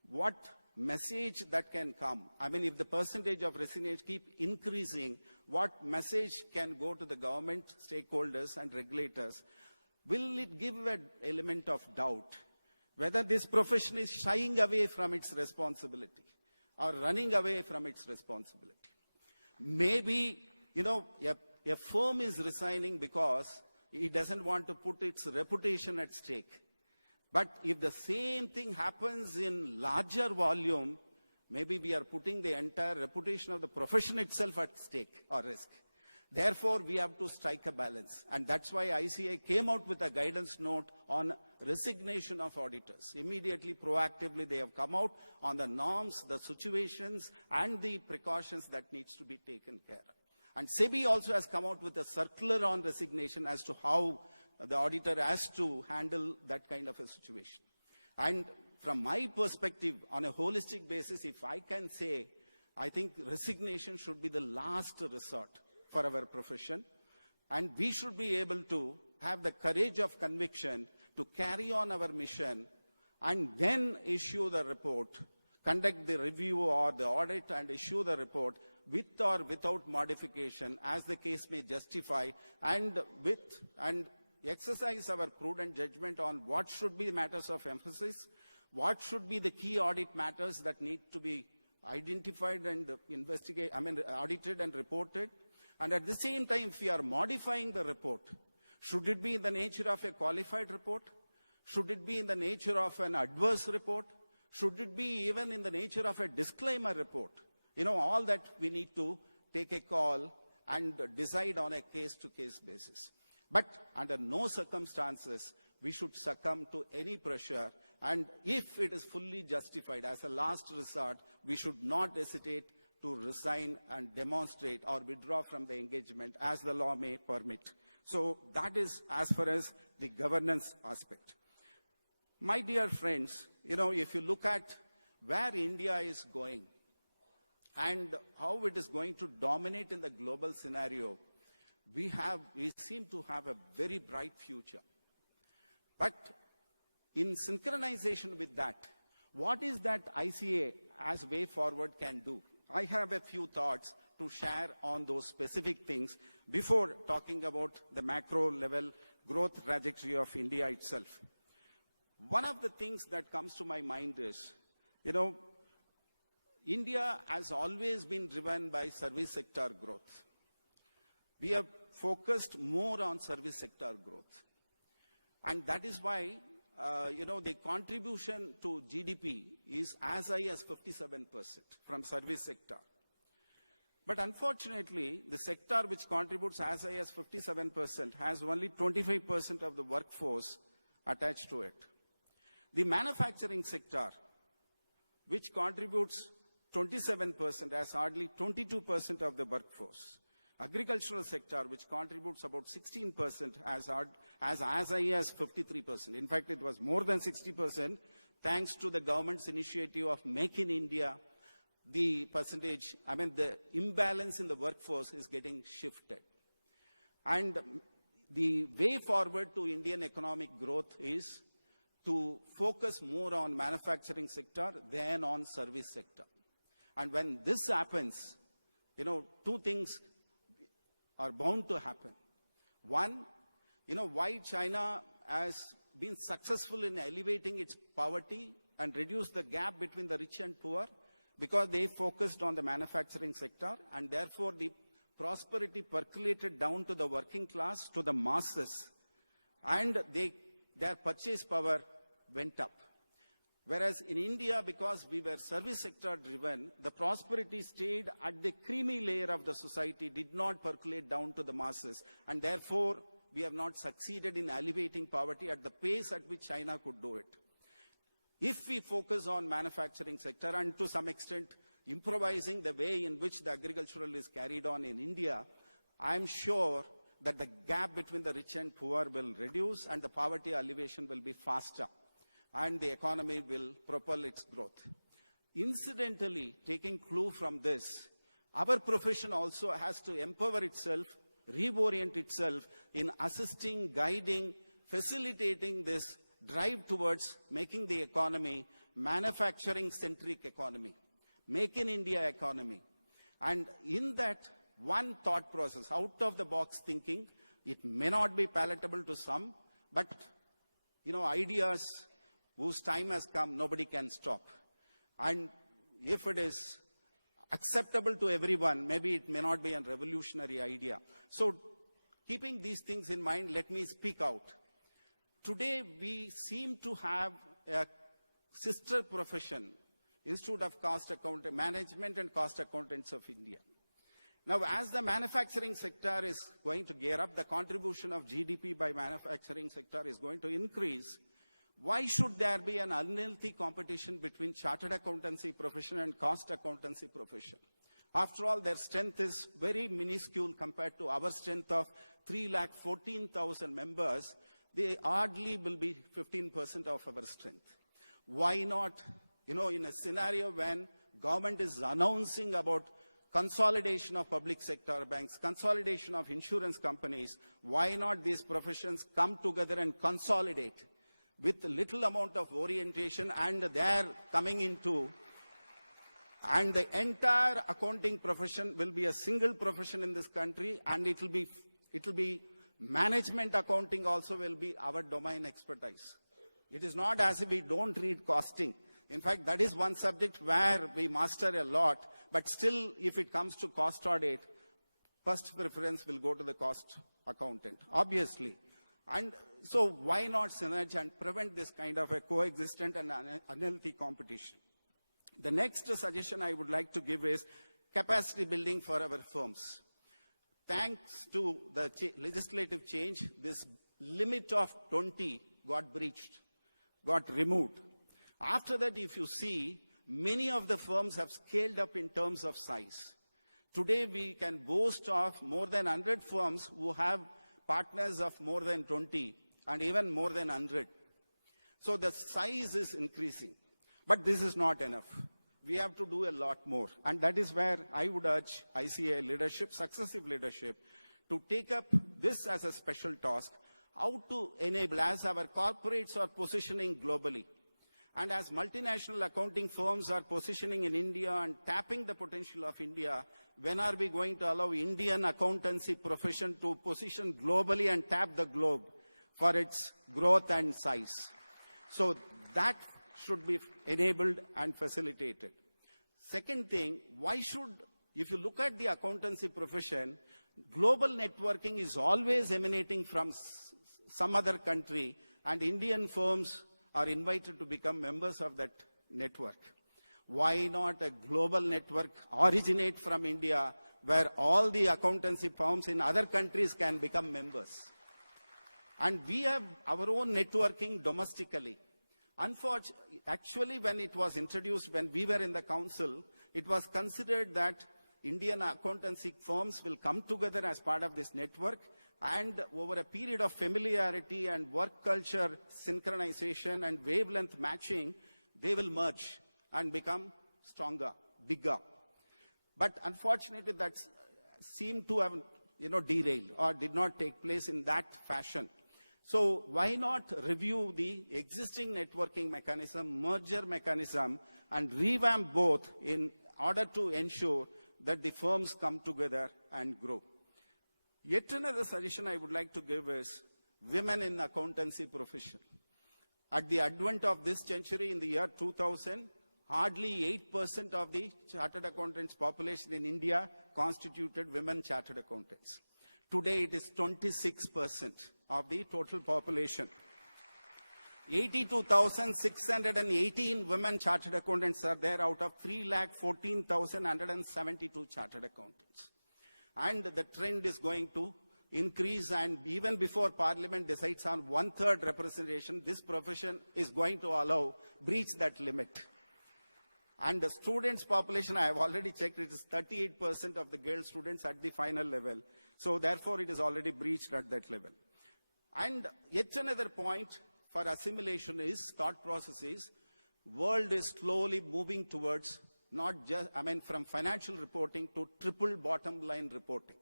what message that can come? I mean, if the percentage of resignations keep increasing, what message can go to the government, stakeholders and regulators? Will it give an element of doubt? whether this profession is shying away from its responsibility or running away from its responsibility. Maybe, a firm is resigning because it doesn't want to put its reputation at stake. But if the same thing happens in larger volume, maybe we are putting the entire reputation of the profession itself at stake or risk. Therefore, we have to strike a balance. And that's why ICAI came out with a guidance note on resignation of auditors. Immediately, proactively, they have come out on the norms, the situations, and the precautions that needs to be taken care of. And SEBI also has come out with a circular on resignation as to how the auditor has to handle that kind of a situation. And from my perspective, on a holistic basis, if I can say, I think resignation should be the last resort for our profession. And we should be able to have the courage of conviction to carry on our mission and then issue the report, conduct the review or the audit and issue the report with or without modification as the case may justify, and exercise our prudent judgment on what should be matters of emphasis, what should be the key audit matters that need to be identified and audited and reported. And at the same time, if we are modifying the report, should it be in the nature of a qualified report? Should it be in the nature of an adverse report? Should it be even in the nature of a disclaimer report? All that we need to take a call and decide on a case-to-case basis. But under no circumstances, we should succumb to any pressure. And if it is fully justified as a last resort, we should not hesitate to resign and demonstrate or withdraw from the engagement as the law may permit. So that is as far as the governance aspect. My dear friends, if you look at where India is going and how it is going to dominate in the global scenario, we seem to have a very bright future. But in synchronization with that, what is that ICAI as way forward can do? I have a few thoughts to share on those specific things before talking about the macro level growth trajectory of India itself. One of the things that comes to my mind is, India has always been driven by service sector growth. We have focused more on service sector growth. And that is why, the contribution to GDP is as high as 57% from service sector. But unfortunately, the sector which contributes as high as 57% has only 25% of the workforce attached to it. The manufacturing sector, which contributes 27%, has hardly 22% of the workforce. Agricultural sector, which contributes about 16%, has as high as 53%. In fact, it was more than 60%, thanks to the government's initiative of Make in India. The percentage, the imbalance in the workforce is getting shifted. And the way forward to Indian economic growth is to focus more on manufacturing sector than on service sector. And when this happens, two things are bound to happen. One, why China has been successful in elevating its poverty and reduced the gap between the rich and poor, because they focused on the manufacturing sector, and therefore the prosperity percolated down to the working class, to the masses, and their purchase power went up. Whereas in India, because we were service sector driven, the prosperity stayed at the creamy layer of the society, did not percolate down to the masses, and therefore we have not succeeded in alleviating poverty at the pace at which China could do it. If we focus on manufacturing sector and to some extent improvising the way in which the agricultural is carried on in India, I'm sure that the gap between the rich and poor will reduce and the poverty alleviation will be faster, and the economy will propel its growth. Incidentally, taking clue from this, our profession also has to empower itself, reorient itself in assisting, guiding, facilitating this drive towards making the economy manufacturing-centric economy, make in India economy. And in that one thought process, out-of-the-box thinking, it may not be palatable to some, but, ideas whose time has come, nobody can stop. And if it is acceptable to everyone, maybe it may not be a revolutionary idea. So keeping these things in mind, let me speak out. Today, we seem to have a sister profession, Institute of Cost Accounting, Management and Cost Accountants of India. Now, as the manufacturing sector is going to gear up, the contribution of GDP by manufacturing sector is going to increase. Why should there be an unhealthy competition between chartered accountancy profession and cost accountancy profession? After all, their strength is very minuscule compared to our strength of 3,14,000 members. They hardly will be 15% of our strength. Why not, in a scenario when government is announcing about consolidation of public sector banks, consolidation of insurance companies, why not these professions come together and consolidate with little amount of orientation, and they're coming into, and the entire accounting profession will be a single profession in this country, and it will be management accounting also will be our domain expertise. It is not as if we don't read costing. In fact, that is one subject where we master a lot, but still, if it comes to cost audit, first preference will go to the cost accountant, obviously. And so why not synergy and prevent this kind of a coexistent and unhealthy competition? The next suggestion I would like to give is capacity building for our firms. Thanks to the legislative change, this limit of 20 got breached, got removed. After that, if you see, many of the firms have scaled up in terms of size. Today, we can boast of more than 100 firms who have partners of more than 20 and even more than 100. So the size is increasing. But this is not enough. We have to do a lot more. And that is where I would urge ICAI leadership, successive leadership, to take up this as a special task, how to enable, as our corporates are positioning globally, and as multinational accounting firms are positioning in India and tapping the potential of India, when are we going to allow Indian accountancy profession to position globally and tap the globe for its growth and size? So that should be enabled and facilitated. Second thing, why should, if you look at the accountancy profession, global networking is always emanating from some other country, and Indian firms are invited to become members of that network. Why not a global network originate from India, where all the accountancy firms in other countries can become members? And we have our own networking domestically. Unfortunately, actually, when it was introduced, when we were in the council, it was considered that Indian accountancy firms will come together as part of this network, and over a period of familiarity and work culture synchronization and wavelength matching, they will merge and become stronger, bigger. But unfortunately, that seemed to have derailed or did not take place in that fashion. So why not review the existing networking mechanism, merger mechanism, and revamp both in order to ensure that the firms come together and grow? Yet another suggestion I would like to give is women in accountancy profession. At the advent of this century, in the year 2000, hardly 8% of the chartered accountants population in India constituted women chartered accountants. Today, it is 26% of the total population. 82,618 women chartered accountants are there out of 3,14,172 chartered accountants. And the trend is going to increase, and even before Parliament decides on 1/3 representation, this profession is going to breach that limit. And the students' population, I have already checked, it is 38% of the girl students at the final level. So therefore, it is already breached at that level. And yet another point for assimilation is thought processes. World is slowly moving towards from financial reporting to triple bottom line reporting.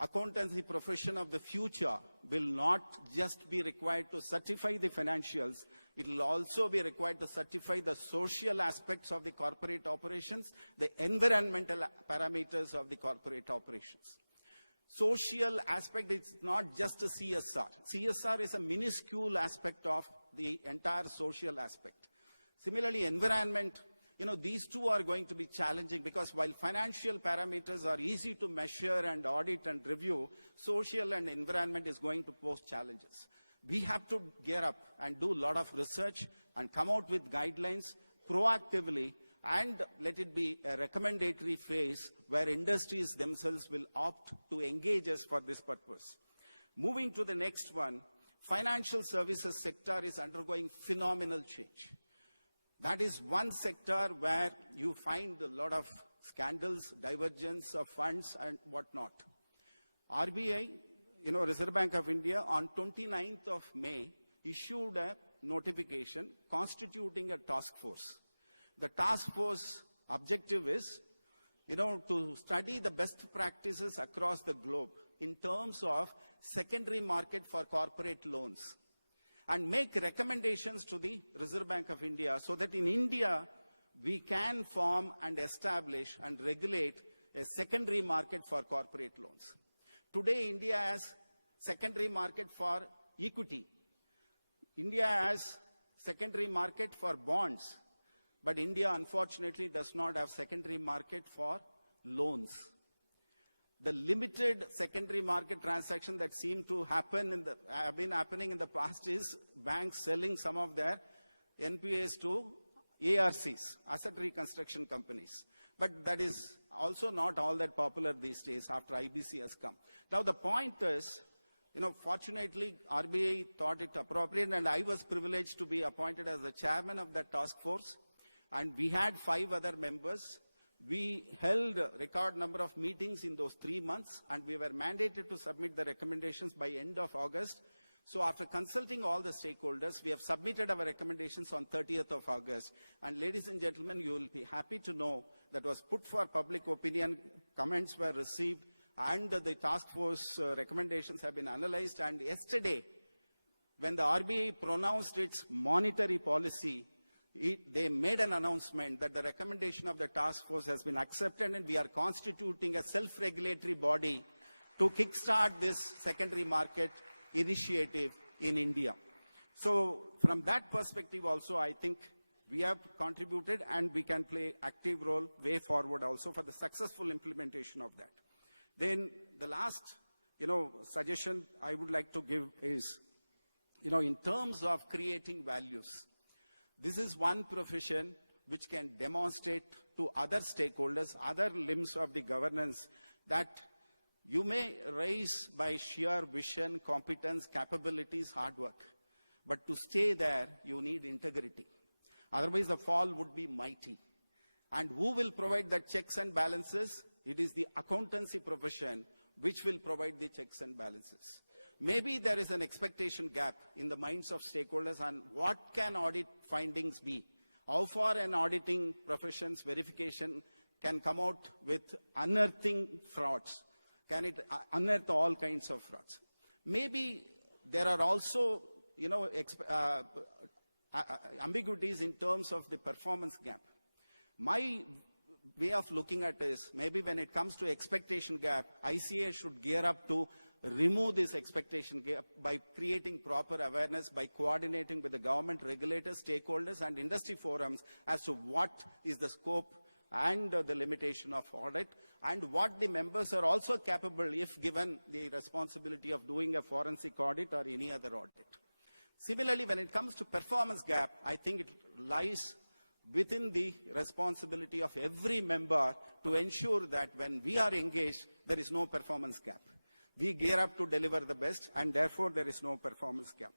Accountancy profession of the future will not just be required to certify the financials, it will also be required to certify the social aspects of the corporate operations, the environmental parameters of the corporate operations. Social aspect, it's not just a CSR. CSR is a minuscule aspect of the entire social aspect. Similarly, environment, these two are going to be challenging because while financial parameters are easy to measure and audit and review, social and environment is going to pose challenges. We have to gear up and do a lot of research and come out with guidelines proactively and let it be a recommendatory phase where industries themselves will opt to engage us for this purpose. Moving to the next one, financial services sector is undergoing phenomenal change. That is one sector where you find a lot of scandals, divergence of funds and whatnot. RBI, Reserve Bank of India, on 29th of May, issued a notification constituting a task force. The task force objective is, to study the best practices across the globe in terms of secondary market for corporate loans and make recommendations to the Reserve Bank of India so that in India, we can form and establish and regulate a secondary market for corporate loans. Today, India has secondary market for equity. India has secondary market for bonds. But India, unfortunately, does not have secondary market for loans. The limited secondary market transaction that seem to happen have been happening in the past is banks selling some of their NPAs to ARCs, asset reconstruction companies. But that is also not all that popular these days after IBC has come. Now, the point is, fortunately, RBI thought it appropriate, and I was privileged to be appointed as the chairman of that task force. And we had 5 other members. We held a record number of meetings in those 3 months, and we were mandated to submit the recommendations by end of August. So after consulting all the stakeholders, we have submitted our recommendations on 30th of August. And ladies and gentlemen, you will be happy to know that was put for public opinion, comments were received, and the task force recommendations have been analyzed. And yesterday, when the RBI pronounced its monetary policy, they made an announcement that the recommendation of the task force has been accepted and we are constituting a self-regulatory body to kickstart this secondary market initiative in India. So from that perspective also, I think we have contributed and we can play active role way forward also for the successful implementation of that. Then the last, suggestion I would like to give is, in terms of creating values, this is one profession which can demonstrate to other stakeholders, other limbs of the governance, that you may rise by sheer vision, competence, capabilities, hard work. But to stay there, you need integrity. Otherwise, the fall would be mighty. And who will provide the checks and balances? It is the accountancy profession which will provide the checks and balances. Maybe there is an expectation gap in the minds of stakeholders on what can audit findings be. How far an auditing profession's verification can come out with unearthing frauds? Can it unearth all kinds of frauds? Maybe there are also, ambiguities in terms of the performance gap. My way of looking at is, maybe when it comes to expectation gap, ICAI should gear up to remove this expectation gap by creating proper awareness, by coordinating with the government, regulators, stakeholders, and industry forums as to what is the scope and the limitation of audit, and what the members are also capable if given the responsibility of doing a forensic audit or any other audit. Similarly, when it comes to performance gap, I think it lies within the responsibility of every member to ensure that when we are engaged, there is no performance gap. We gear up to deliver the best, and therefore there is no performance gap.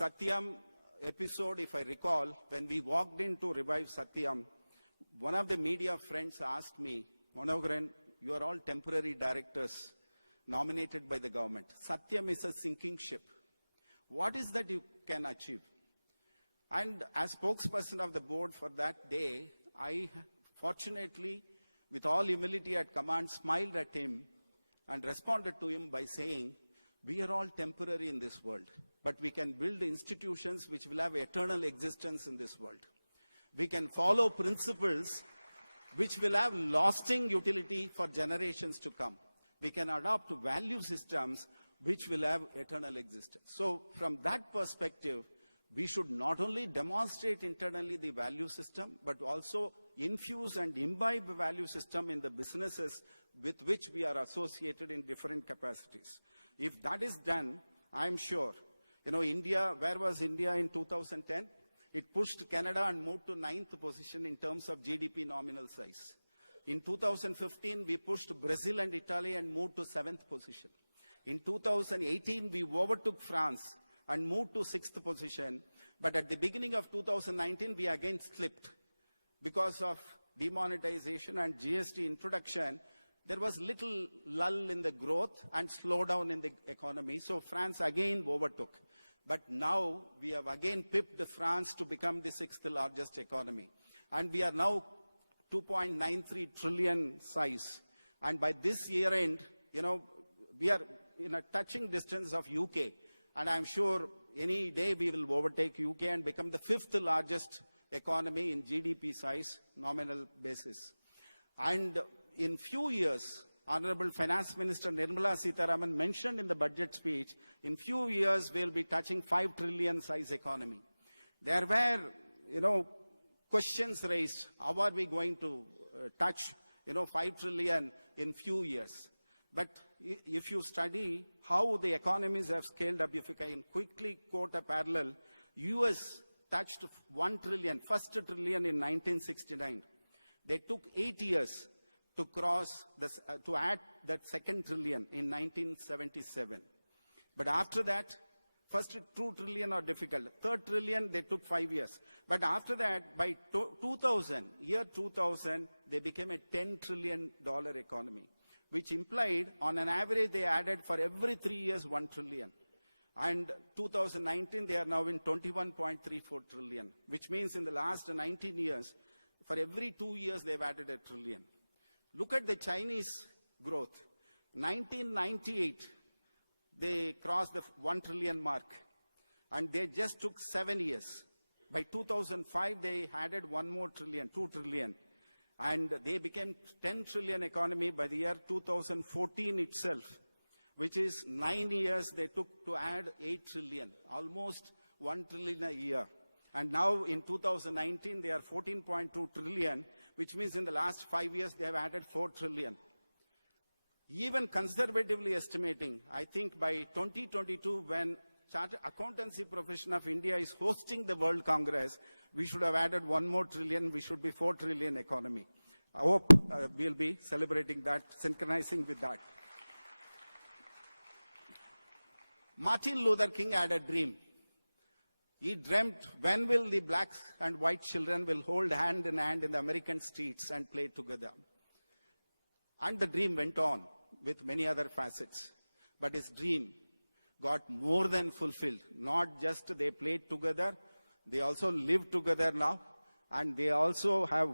Satyam episode, if I recall, when we walked in to revive Satyam, one of the media friends asked me, Manoharan, you are all temporary directors nominated by the government. Satyam is a sinking ship. What is that you can achieve? And as spokesperson of the board for that day, I fortunately, with all humility at command, smiled at him and responded to him by saying, we are all temporary in this world, but we can build institutions which will have eternal existence in this world. We can follow principles which will have lasting utility for generations to come. we can adopt value systems which will have eternal existence. So from that perspective, we should not only demonstrate internally the value system, but also infuse and imbibe the value system in the businesses with which we are associated in different capacities. If that is done, I'm sure, India, where was India in 2010? It pushed Canada and moved to 9th position in terms of GDP nominal size. In 2015, we pushed Brazil and Italy and moved to 7th position. In 2018, we overtook France and moved to 6th position. But at the beginning of 2019, we again slipped. Because of demonetization and GST introduction, there was little lull in the growth and slowdown in the economy. So France again overtook. But now we have again pipped France to become the 6th largest economy. And we are now 2.93 trillion size. And by this year end, we are in a touching distance of UK. And I'm sure any day we will overtake UK and become the 5th largest economy in GDP size, nominal basis. And in few years, Honorable Finance Minister Nirmala Sitharaman mentioned in the budget speech, in few years we'll be touching 5 trillion size economy. There were, questions raised. How are we going to touch, 5 trillion in few years? But if you study how the economies have scaled up, if you can quickly quote a parallel, US touched 1 trillion, first trillion in 1969. They took 8 years to cross, to add that 2nd trillion in 1977. But after that, first 2 trillion are difficult. 3rd trillion, they took 5 years. But after that, by 2000, they became a $10 trillion economy, which implied on an average, they added for every 3 years, 1 trillion. And 2019, they are now in 21.34 trillion, which means in the last 19 years, for every 2 years, they've added a trillion. Look at the Chinese growth. 1998, they crossed the 1 trillion mark, and they just took 7 years. By 2005, they added 1 more trillion, 2 trillion, and they became 10 trillion economy by the year 2014 itself, which is 9 years they took to add 8 trillion, almost 1 trillion a year. And now in 2019, they are 14.2 trillion, which means in the last 5 years, they have added 4 trillion. Even conservatively estimating, I think by 2022, when Chartered Accountancy Profession of India is hosting the World Congress, we should have added 1 more trillion, we should be 4 trillion economy. I hope we'll be celebrating that, synchronizing with that. Martin Luther King had a dream. He dreamt, when will the black and white children will hold hand in hand in the American streets and play together? And the dream went on with many other facets. But his dream got more than fulfilled. Not just they played together, they also live together now. And they also have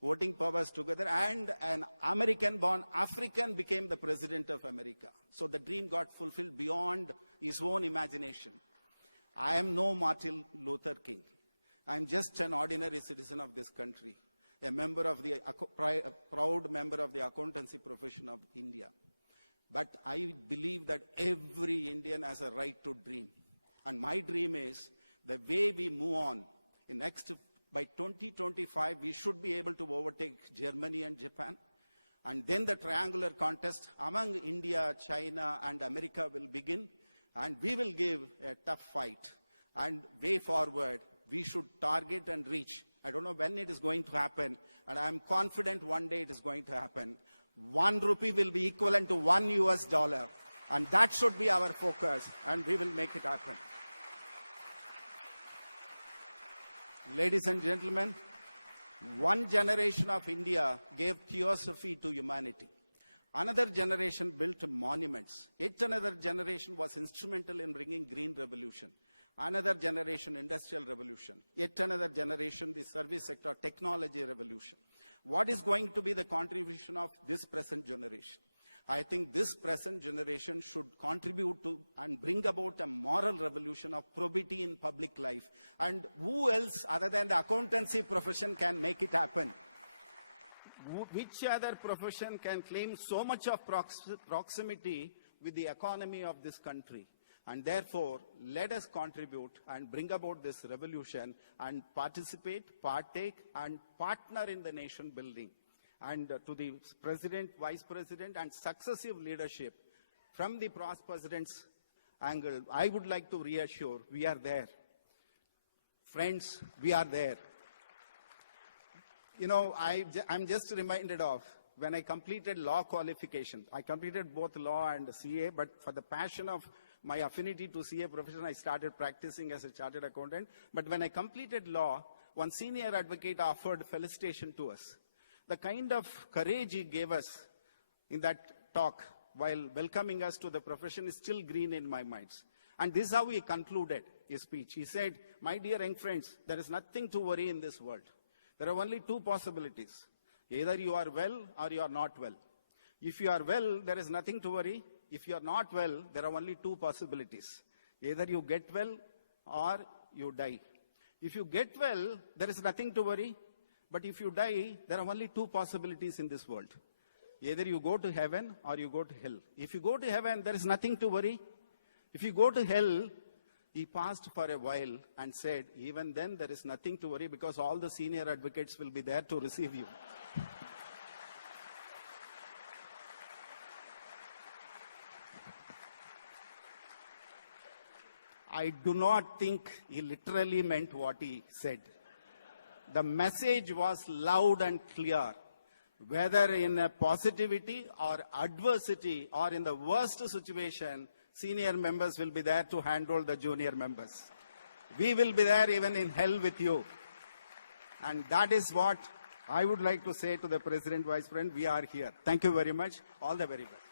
voting powers together. And an American-born African became the president of America. So the dream got fulfilled beyond his own imagination. I am no Martin Luther King. I'm just an ordinary citizen of this country, a member of the proud member of the Accountancy Profession of India. But I believe that every Indian has a right to dream. And my dream is the way we move on, by 2025, we should be able to overtake Germany and Japan. And then the triangular contest among India, China, and America will begin. And we will give a tough fight. And way forward, we should target and reach. I don't know when it is going to happen, and I'm confident one day it is going to happen. 1 rupee will be equivalent to $1 US. And that should be our focus, and we will make it happen. Ladies and gentlemen, one generation of India gave theosophy to humanity. Another generation built monuments. Yet another generation was instrumental in bringing green revolution. Another generation, industrial revolution. Yet another generation, the service sector, technology revolution. What is going to be the contribution of this present generation? I think this present generation should contribute to and bring about a moral revolution of probity in public life. And who else other than the accountancy profession can make it happen? Which other profession can claim so much of proximity with the economy of this country? And therefore, let us contribute and bring about this revolution and participate, partake, and partner in the nation building. And to the President, Vice President, and successive leadership, from the past President's angle, I would like to reassure, we are there. Friends, we are there. You know, I'm just reminded of when I completed law qualification. I completed both law and CA, but for the passion of my affinity to CA profession, I started practicing as a chartered accountant. But when I completed law, one senior advocate offered felicitation to us. The kind of courage he gave us in that talk while welcoming us to the profession is still green in my mind. And this is how he concluded his speech. He said, "My dear young friends, there is nothing to worry in this world. There are only two possibilities. Either you are well or you are not well. If you are well, there is nothing to worry. If you are not well, there are only two possibilities. Either you get well or you die. If you get well, there is nothing to worry. But if you die, there are only two possibilities in this world. Either you go to heaven or you go to hell. If you go to heaven, there is nothing to worry. If you go to hell," he paused for a while and said, "Even then there is nothing to worry because all the senior advocates will be there to receive you." I do not think he literally meant what he said. The message was loud and clear. Whether in a positivity or adversity or in the worst situation, senior members will be there to handle the junior members. We will be there even in hell with you. And that is what I would like to say to the President, Vice President. We are here. Thank you very much. All the very best.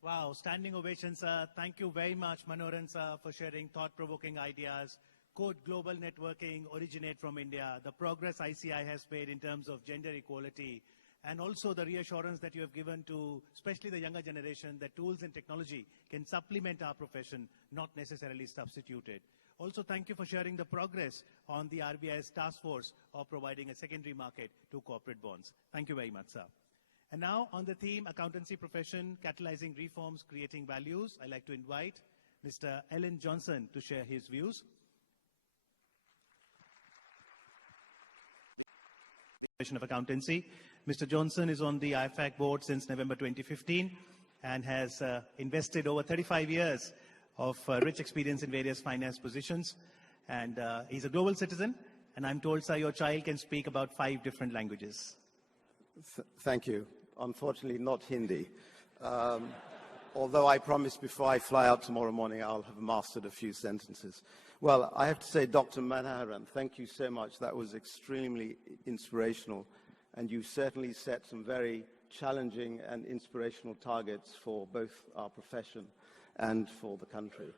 Wow, standing ovation, sir. Thank you very much, Manoharan, sir, for sharing thought-provoking ideas. Could global networking originate from India? The progress ICAI has made in terms of gender equality, and also the reassurance that you have given to, especially the younger generation, that tools and technology can supplement our profession, not necessarily substitute it. Also, thank you for sharing the progress on the RBI's task force of providing a secondary market to corporate bonds. Thank you very much, sir. And now, on the theme, accountancy profession, catalyzing reforms, creating values, I'd like to invite Mr. Alan Johnson to share his views. The profession of accountancy. Mr. Johnson is on the IFAC board since November 2015 and has invested over 35 years of rich experience in various finance positions. And he's a global citizen. And I'm told, sir, your child can speak about 5 different languages. Thank you. Unfortunately, not Hindi. Although I promise before I fly out tomorrow morning, I'll have mastered a few sentences. Well, I have to say, Dr. Manoharan, thank you so much. That was extremely inspirational. And you certainly set some very challenging and inspirational targets for both our profession and for the country.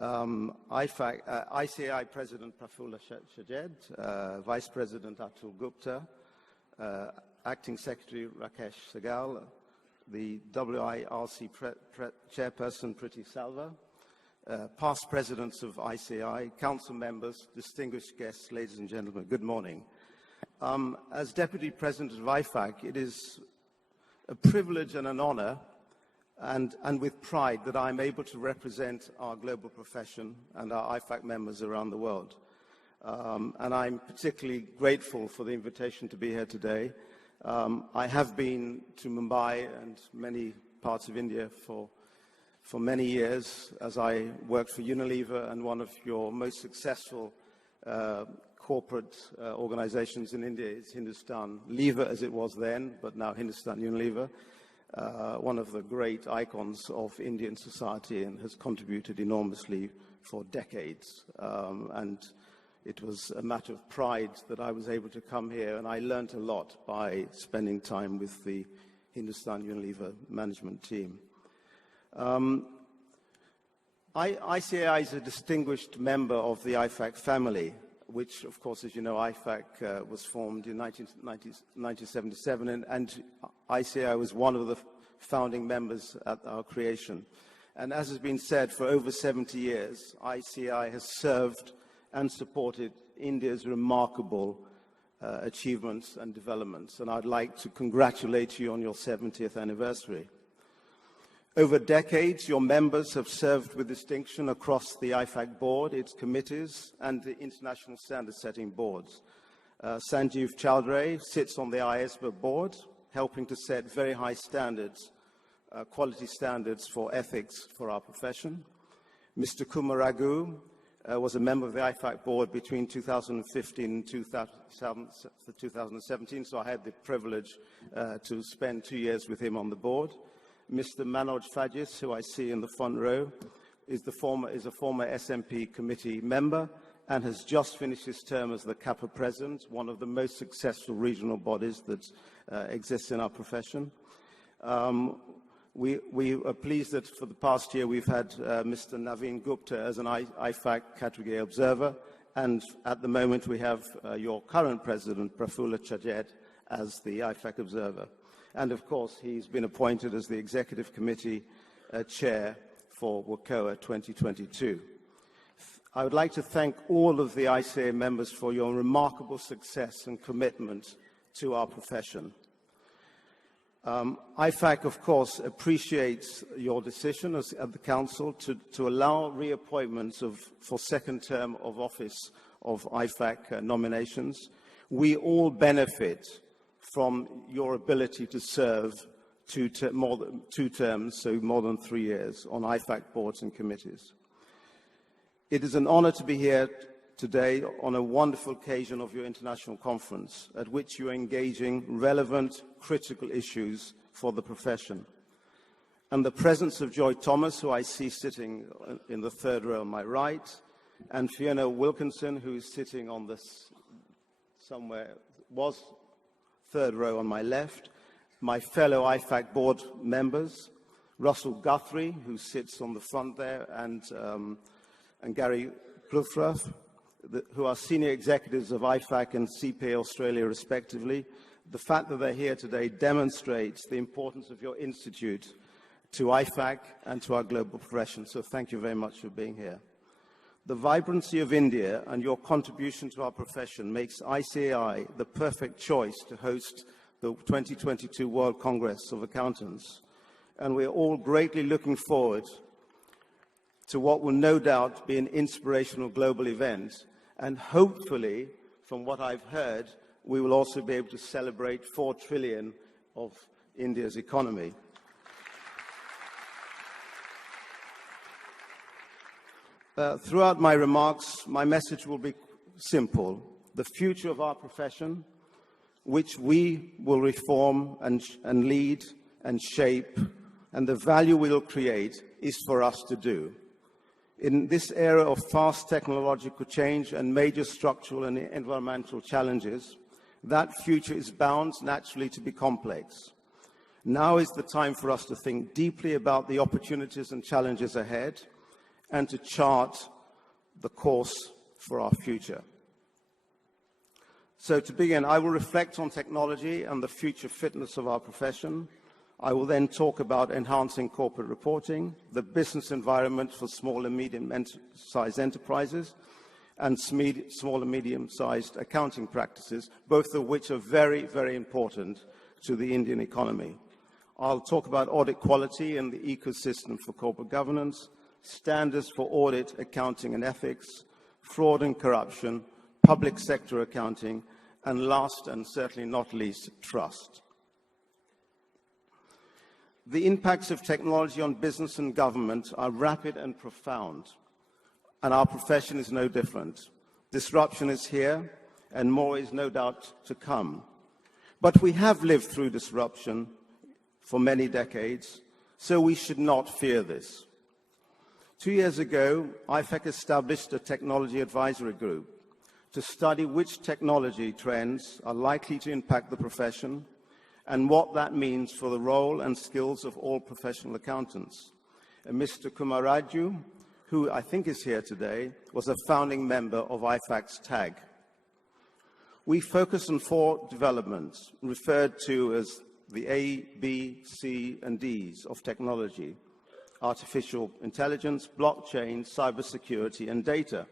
ICAI President Prafulla Chhajed, Vice President Atul Gupta, Acting Secretary Rakesh, Sehgal, the WIRC Chairperson Priti Savla, past presidents of ICAI, council members, distinguished guests, ladies and gentlemen, good morning. As Deputy President of IFAC, it is a privilege and an honor and with pride that I'm able to represent our global profession and our IFAC members around the world. And I'm particularly grateful for the invitation to be here today. I have been to Mumbai and many parts of India for many years as I worked for Unilever, and one of your most successful corporate organizations in India is Hindustan Lever, as it was then, but now Hindustan Unilever, one of the great icons of Indian society and has contributed enormously for decades. And it was a matter of pride that I was able to come here, and I learned a lot by spending time with the Hindustan Unilever management team. ICAI is a distinguished member of the IFAC family, which, of course, as you know, IFAC was formed in 1977, and ICAI was one of the founding members at our creation. And as has been said, for over 70 years, ICAI has served and supported India's remarkable achievements and developments. And I'd like to congratulate you on your 70th anniversary. Over decades, your members have served with distinction across the IFAC board, its committees, and the international standard-setting boards. Sanjeev Chowdhury sits on the ISBA board, helping to set very high standards, quality standards for ethics for our profession. Mr. Kumar was a member of the IFAC board between 2015 and 2017, so I had the privilege to spend 2 years with him on the board. Mr. Manoharan, who I see in the front row, is a former SMP committee member and has just finished his term as the CAPA president, one of the most successful regional bodies that exists in our profession. We are pleased that for the past year we've had Mr. Naveen Gupta as an IFAC category observer, and at the moment we have your current president, Prafulla, Chhajed, as the IFAC observer. And of course, he's been appointed as the executive committee chair for WIRC 2022. I would like to thank all of the ICAI members for your remarkable success and commitment to our profession. IFAC, of course, appreciates your decision at the Council to allow reappointments for second term of office of IFAC nominations. We all benefit from your ability to serve more than 2 terms, so more than 3 years, on IFAC boards and committees. It is an honor to be here today on a wonderful occasion of your international conference, at which you are engaging relevant, critical issues for the profession. And the presence of Joy Thomas, who I see sitting in the 3rd row on my right, and Fiona Wilkinson, who is sitting on this somewhere, was 3rd row on my left, my fellow IFAC board members, Russell Guthrie, who sits on the front there, and Gary Plufrath, who are senior executives of IFAC and CPA Australia, respectively. The fact that they're here today demonstrates the importance of your institute to IFAC and to our global profession, so thank you very much for being here. The vibrancy of India and your contribution to our profession makes ICAI the perfect choice to host the 2022 World Congress of Accountants. And we're all greatly looking forward to what will no doubt be an inspirational global event. And hopefully, from what I've heard, we will also be able to celebrate 4 trillion of India's economy. Throughout my remarks, my message will be simple. The future of our profession, which we will reform and lead and shape, and the value we will create, is for us to do. In this era of fast technological change and major structural and environmental challenges, that future is bound naturally to be complex. Now is the time for us to think deeply about the opportunities and challenges ahead, and to chart the course for our future. So to begin, I will reflect on technology and the future fitness of our profession. I will then talk about enhancing corporate reporting, the business environment for small and medium-sized enterprises, and small and medium-sized accounting practices, both of which are very, very important to the Indian economy. I'll talk about audit quality and the ecosystem for corporate governance, standards for audit, accounting and ethics, fraud and corruption, public sector accounting, and last and certainly not least, trust. The impacts of technology on business and government are rapid and profound, and our profession is no different. Disruption is here, and more is no doubt to come. But we have lived through disruption for many decades, so we should not fear this. 2 years ago, IFAC established a technology advisory group to study which technology trends are likely to impact the profession and what that means for the role and skills of all professional accountants. And Mr. Kumar, who I think is here today, was a founding member of IFAC's TAG. We focus on 4 developments, referred to as the A, B, C, and Ds of technology: artificial intelligence, blockchain, cybersecurity, and data.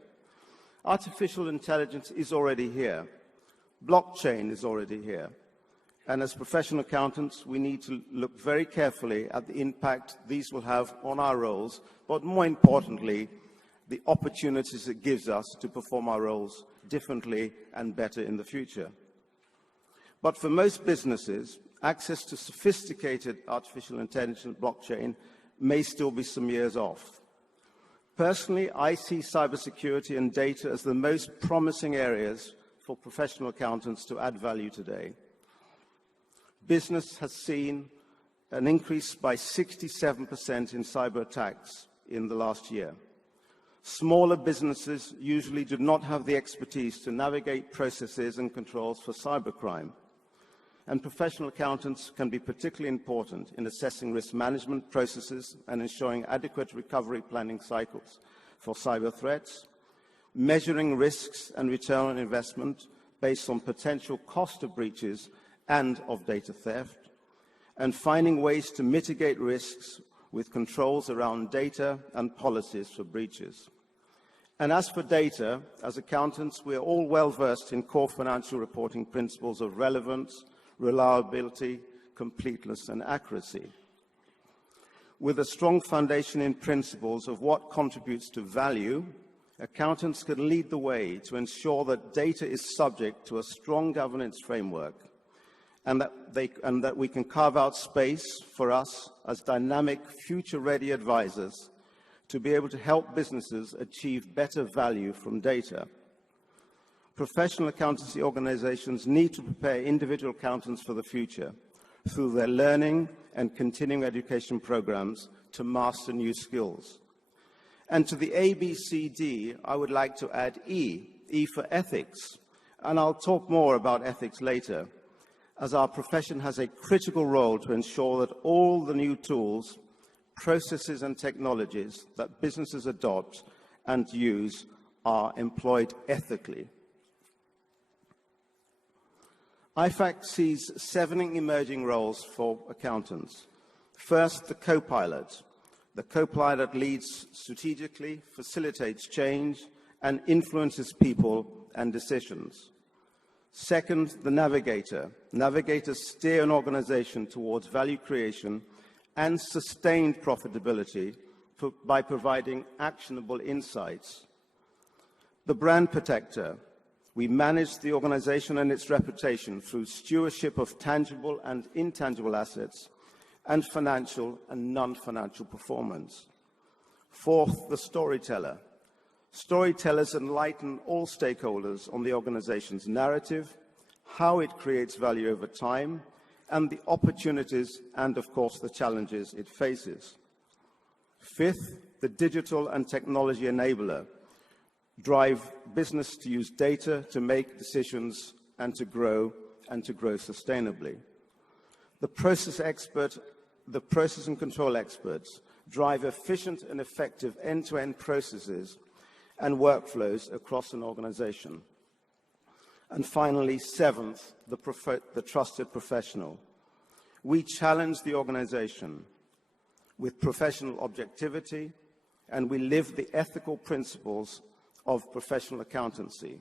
Artificial intelligence is already here. Blockchain is already here. And as professional accountants, we need to look very carefully at the impact these will have on our roles, but more importantly, the opportunities it gives us to perform our roles differently and better in the future. But for most businesses, access to sophisticated artificial intelligence blockchain may still be some years off. Personally, I see cybersecurity and data as the most promising areas for professional accountants to add value today. Business has seen an increase by 67% in cyber attacks in the last year. Smaller businesses usually do not have the expertise to navigate processes and controls for cybercrime. And professional accountants can be particularly important in assessing risk management processes and ensuring adequate recovery planning cycles for cyber threats, measuring risks and return on investment based on potential cost of breaches and of data theft, and finding ways to mitigate risks with controls around data and policies for breaches. And as for data, as accountants, we are all well versed in core financial reporting principles of relevance, reliability, completeness, and accuracy. With a strong foundation in principles of what contributes to value, accountants can lead the way to ensure that data is subject to a strong governance framework, and that we can carve out space for us as dynamic, future-ready advisors to be able to help businesses achieve better value from data. Professional accountancy organizations need to prepare individual accountants for the future through their learning and continuing education programs to master new skills. And to the ABCD, I would like to add E for ethics. And I'll talk more about ethics later, as our profession has a critical role to ensure that all the new tools, processes, and technologies that businesses adopt and use are employed ethically. IFAC sees 7 emerging roles for accountants. First, the co-pilot. The co-pilot leads strategically, facilitates change, and influences people and decisions. Second, the navigator. Navigators steer an organization towards value creation and sustained profitability by providing actionable insights. The brand protector. We manage the organization and its reputation through stewardship of tangible and intangible assets and financial and non-financial performance. Fourth, the storyteller. Storytellers enlighten all stakeholders on the organization's narrative, how it creates value over time, and the opportunities and, of course, the challenges it faces. Fifth, the digital and technology enabler. Drive business to use data to make decisions and to grow sustainably. The process and control experts drive efficient and effective end-to-end processes and workflows across an organization. And finally, seventh, the trusted professional. We challenge the organization with professional objectivity, and we live the ethical principles of professional accountancy.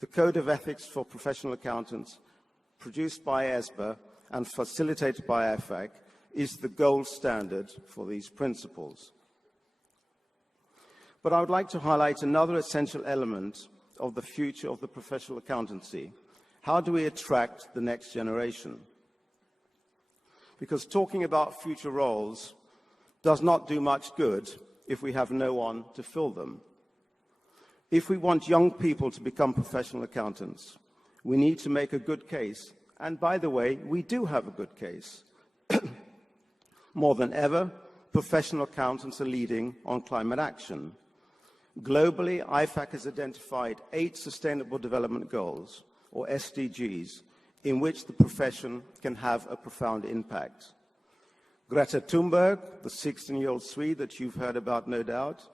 The Code of Ethics for Professional Accountants, produced by ESBA and facilitated by IFAC, is the gold standard for these principles. But I would like to highlight another essential element of the future of the professional accountancy. How do we attract the next generation? Because talking about future roles does not do much good if we have no one to fill them. If we want young people to become professional accountants, we need to make a good case. And by the way, we do have a good case. More than ever, professional accountants are leading on climate action. Globally, IFAC has identified 8 Sustainable Development Goals, or SDGs, in which the profession can have a profound impact. Greta Thunberg, the 16-year-old Swede that you've heard about, no doubt,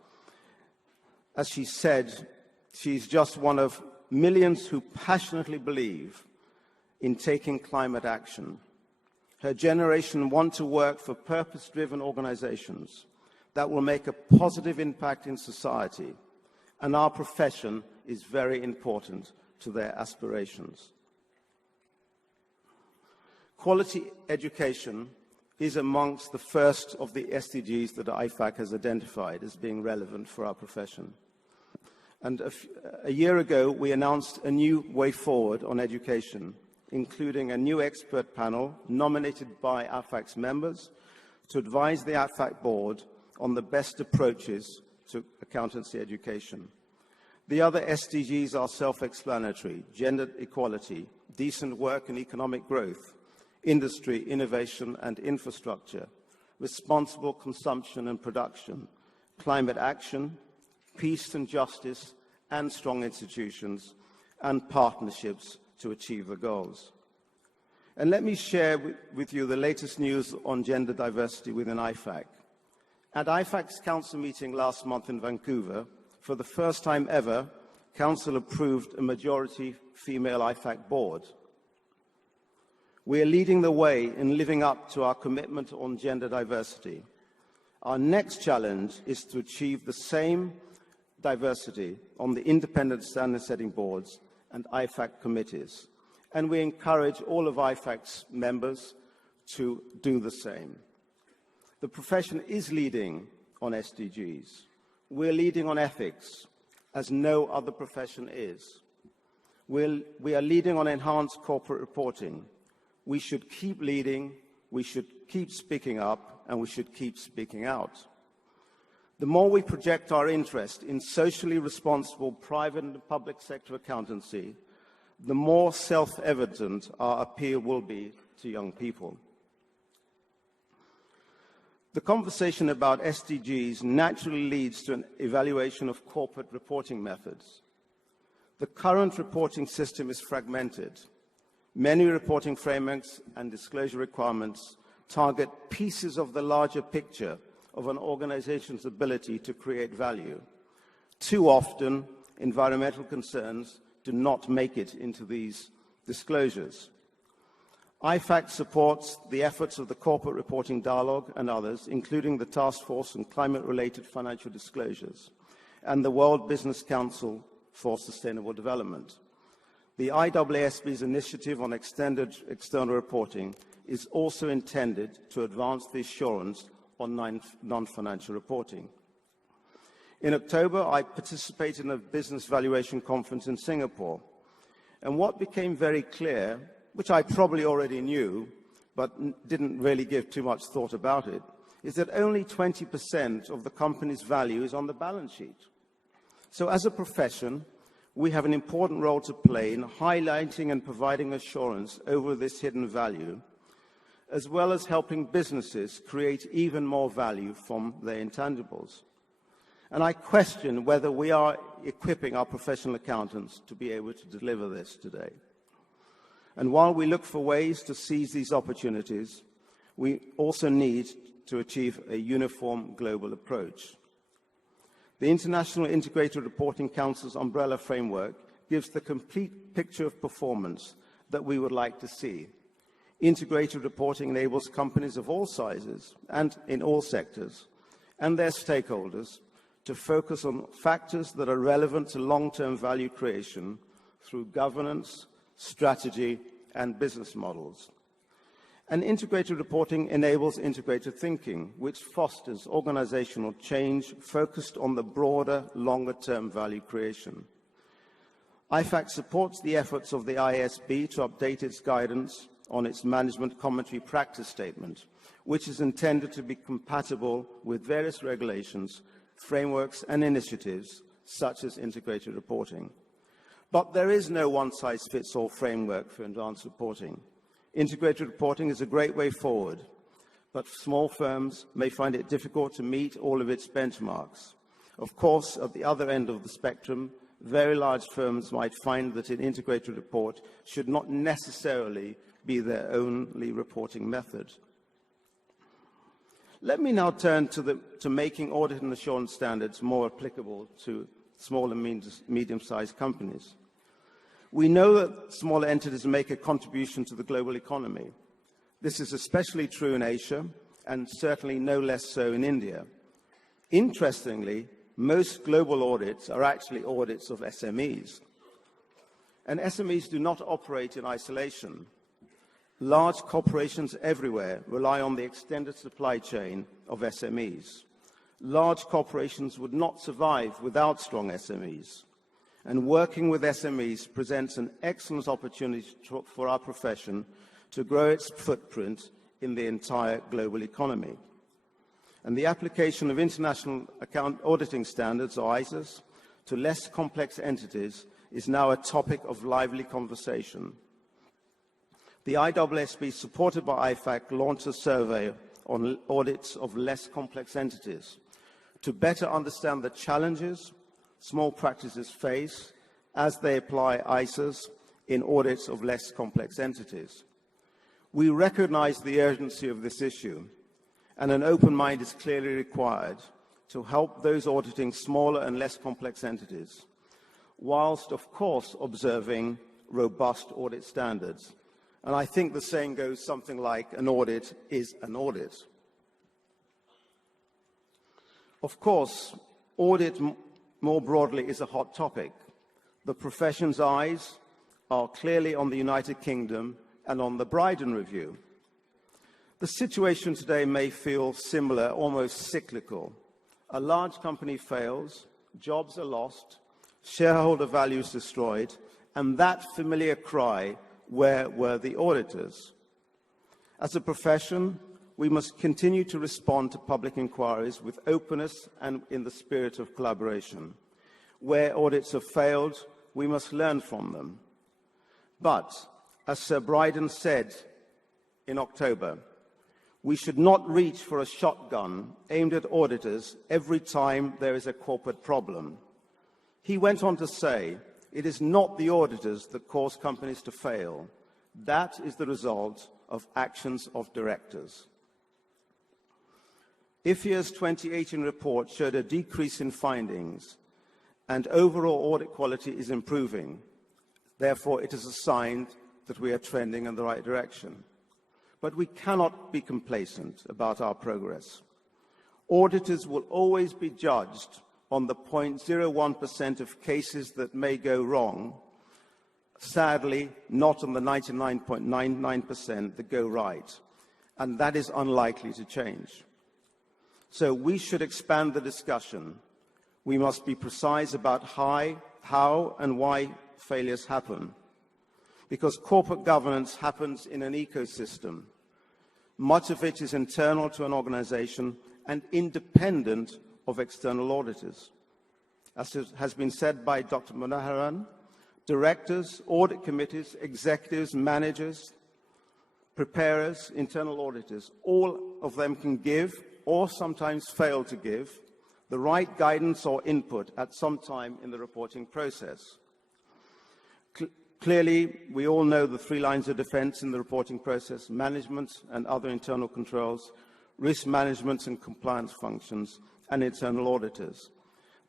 As she said, she's just one of millions who passionately believe in taking climate action. Her generation want to work for purpose-driven organizations that will make a positive impact in society, and our profession is very important to their aspirations. Quality education is amongst the first of the SDGs that IFAC has identified as being relevant for our profession. And a year ago, we announced a new way forward on education, including a new expert panel nominated by IFAC's members to advise the IFAC board on the best approaches to accountancy education. The other SDGs are self-explanatory: gender equality, decent work and economic growth, industry, innovation and infrastructure, responsible consumption and production, climate action, peace and justice, and strong institutions, and partnerships to achieve the goals. And let me share with you the latest news on gender diversity within IFAC. At IFAC's council meeting last month in Vancouver, for the first time ever, council approved a majority female IFAC board. We are leading the way in living up to our commitment on gender diversity. Our next challenge is to achieve the same diversity on the independent standard-setting boards and IFAC committees, and we encourage all of IFAC's members to do the same. The profession is leading on SDGs. We're leading on ethics, as no other profession is. We are leading on enhanced corporate reporting. We should keep leading, we should keep speaking up, and we should keep speaking out. The more we project our interest in socially responsible private and public sector accountancy, the more self-evident our appeal will be to young people. The conversation about SDGs naturally leads to an evaluation of corporate reporting methods. The current reporting system is fragmented. Many reporting frameworks and disclosure requirements target pieces of the larger picture of an organization's ability to create value. Too often, environmental concerns do not make it into these disclosures. IFAC supports the efforts of the Corporate Reporting Dialogue and others, including the Task Force on Climate-Related Financial Disclosures and the World Business Council for Sustainable Development. The IAASB's initiative on extended external reporting is also intended to advance the assurance on non-financial reporting. In October, I participated in a business valuation conference in Singapore, and what became very clear, which I probably already knew, but didn't really give too much thought about it, is that only 20% of the company's value is on the balance sheet. So as a profession, we have an important role to play in highlighting and providing assurance over this hidden value, as well as helping businesses create even more value from their intangibles. And I question whether we are equipping our professional accountants to be able to deliver this today. And while we look for ways to seize these opportunities, we also need to achieve a uniform global approach. The International Integrated Reporting Council's umbrella framework gives the complete picture of performance that we would like to see. Integrated reporting enables companies of all sizes and in all sectors and their stakeholders to focus on factors that are relevant to long-term value creation through governance, strategy, and business models. And integrated reporting enables integrated thinking, which fosters organizational change focused on the broader, longer-term value creation. IFAC supports the efforts of the IASB to update its guidance on its management commentary practice statement, which is intended to be compatible with various regulations, frameworks, and initiatives, such as integrated reporting. But there is no one-size-fits-all framework for advanced reporting. Integrated reporting is a great way forward, but small firms may find it difficult to meet all of its benchmarks. Of course, at the other end of the spectrum, very large firms might find that an integrated report should not necessarily be their only reporting method. Let me now turn to making audit and assurance standards more applicable to small and medium-sized companies. We know that smaller entities make a contribution to the global economy. This is especially true in Asia, and certainly no less so in India. Interestingly, most global audits are actually audits of SMEs. And SMEs do not operate in isolation. Large corporations everywhere rely on the extended supply chain of SMEs. Large corporations would not survive without strong SMEs. And working with SMEs presents an excellent opportunity for our profession to grow its footprint in the entire global economy. And the application of international auditing standards, or ISAs, to less complex entities is now a topic of lively conversation. The ISSB, supported by IFAC, launched a survey on audits of less complex entities to better understand the challenges small practices face as they apply ISAs in audits of less complex entities. We recognize the urgency of this issue, and an open mind is clearly required to help those auditing smaller and less complex entities, whilst, of course, observing robust audit standards. And I think the saying goes something like, an audit is an audit. Of course, audit more broadly is a hot topic. The profession's eyes are clearly on the United Kingdom and on the Bryden Review. The situation today may feel similar, almost cyclical. A large company fails, jobs are lost, shareholder value is destroyed, and that familiar cry, where were the auditors? As a profession, we must continue to respond to public inquiries with openness and in the spirit of collaboration. Where audits have failed, we must learn from them. But, as Sir Bryden said in October, we should not reach for a shotgun aimed at auditors every time there is a corporate problem. He went on to say, it is not the auditors that cause companies to fail. That is the result of actions of directors. IFIA's 2018 report showed a decrease in findings, and overall audit quality is improving. Therefore, it is a sign that we are trending in the right direction. But we cannot be complacent about our progress. Auditors will always be judged on the 0.01% of cases that may go wrong, sadly, not on the 99.99% that go right, and that is unlikely to change. So we should expand the discussion. We must be precise about how and why failures happen, because corporate governance happens in an ecosystem. Much of it is internal to an organization and independent of external auditors. As has been said by Dr. Manoharan, directors, audit committees, executives, managers, preparers, internal auditors, all of them can give, or sometimes fail to give, the right guidance or input at some time in the reporting process. Clearly, we all know the three lines of defense in the reporting process: management and other internal controls, risk management and compliance functions, and internal auditors.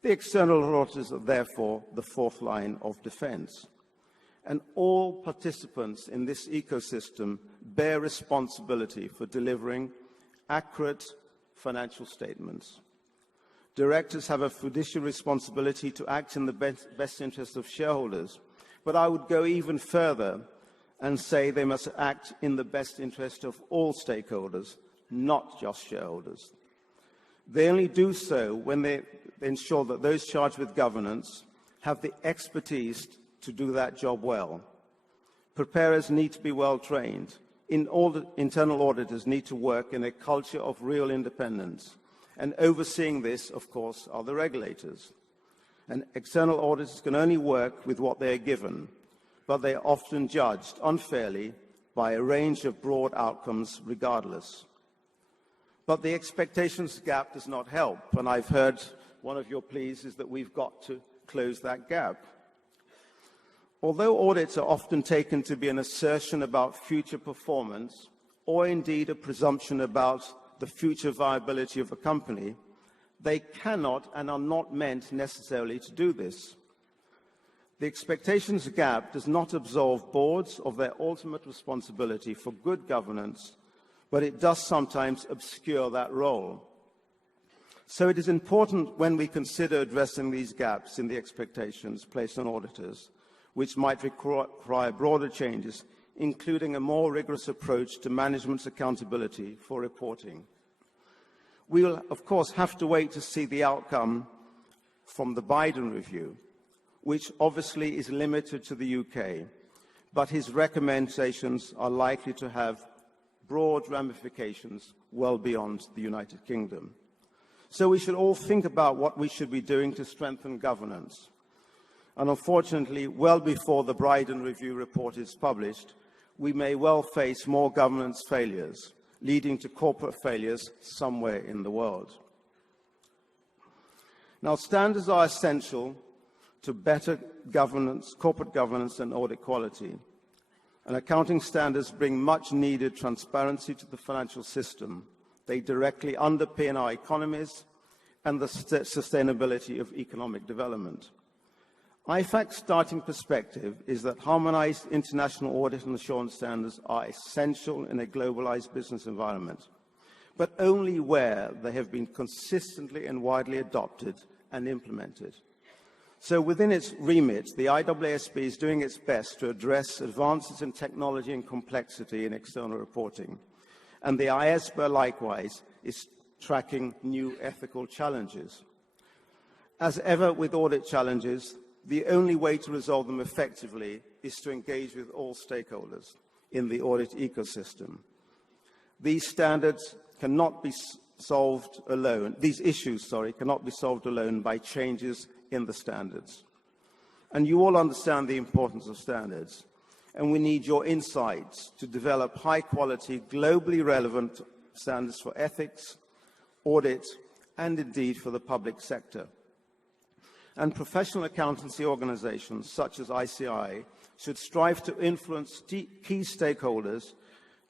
The external auditors are therefore the fourth line of defense. And all participants in this ecosystem bear responsibility for delivering accurate financial statements. Directors have a fiduciary responsibility to act in the best interest of shareholders, but I would go even further and say they must act in the best interest of all stakeholders, not just shareholders. They only do so when they ensure that those charged with governance have the expertise to do that job well. Preparers need to be well trained. Internal auditors need to work in a culture of real independence. And overseeing this, of course, are the regulators. And external auditors can only work with what they are given, but they are often judged unfairly by a range of broad outcomes regardless. But the expectations gap does not help, and I've heard one of your pleas is that we've got to close that gap. Although audits are often taken to be an assertion about future performance, or indeed a presumption about the future viability of a company, They cannot and are not meant necessarily to do this. The expectations gap does not absolve boards of their ultimate responsibility for good governance, but it does sometimes obscure that role. So it is important when we consider addressing these gaps in the expectations placed on auditors, which might require broader changes, including a more rigorous approach to management's accountability for reporting. We will, of course, have to wait to see the outcome from the Biden review, which obviously is limited to the UK, but his recommendations are likely to have broad ramifications well beyond the United Kingdom. So we should all think about what we should be doing to strengthen governance. And unfortunately, well before the Biden Review report is published, we may well face more governance failures, leading to corporate failures somewhere in the world. Now, standards are essential to better governance, corporate governance and audit quality. And accounting standards bring much needed transparency to the financial system. They directly underpin our economies and the sustainability of economic development. IFAC's starting perspective is that harmonized international audit and assurance standards are essential in a globalized business environment, but only where they have been consistently and widely adopted and implemented. So within its remit, the IASB is doing its best to address advances in technology and complexity in external reporting. And the IASB likewise is tracking new ethical challenges. As ever with audit challenges, the only way to resolve them effectively is to engage with all stakeholders in the audit ecosystem. These standards cannot be solved alone. These issues, cannot be solved alone by changes in the standards. And you all understand the importance of standards, and we need your insights to develop high-quality, globally relevant standards for ethics, audit, and indeed for the public sector. And professional accountancy organizations such as ICAI should strive to influence key stakeholders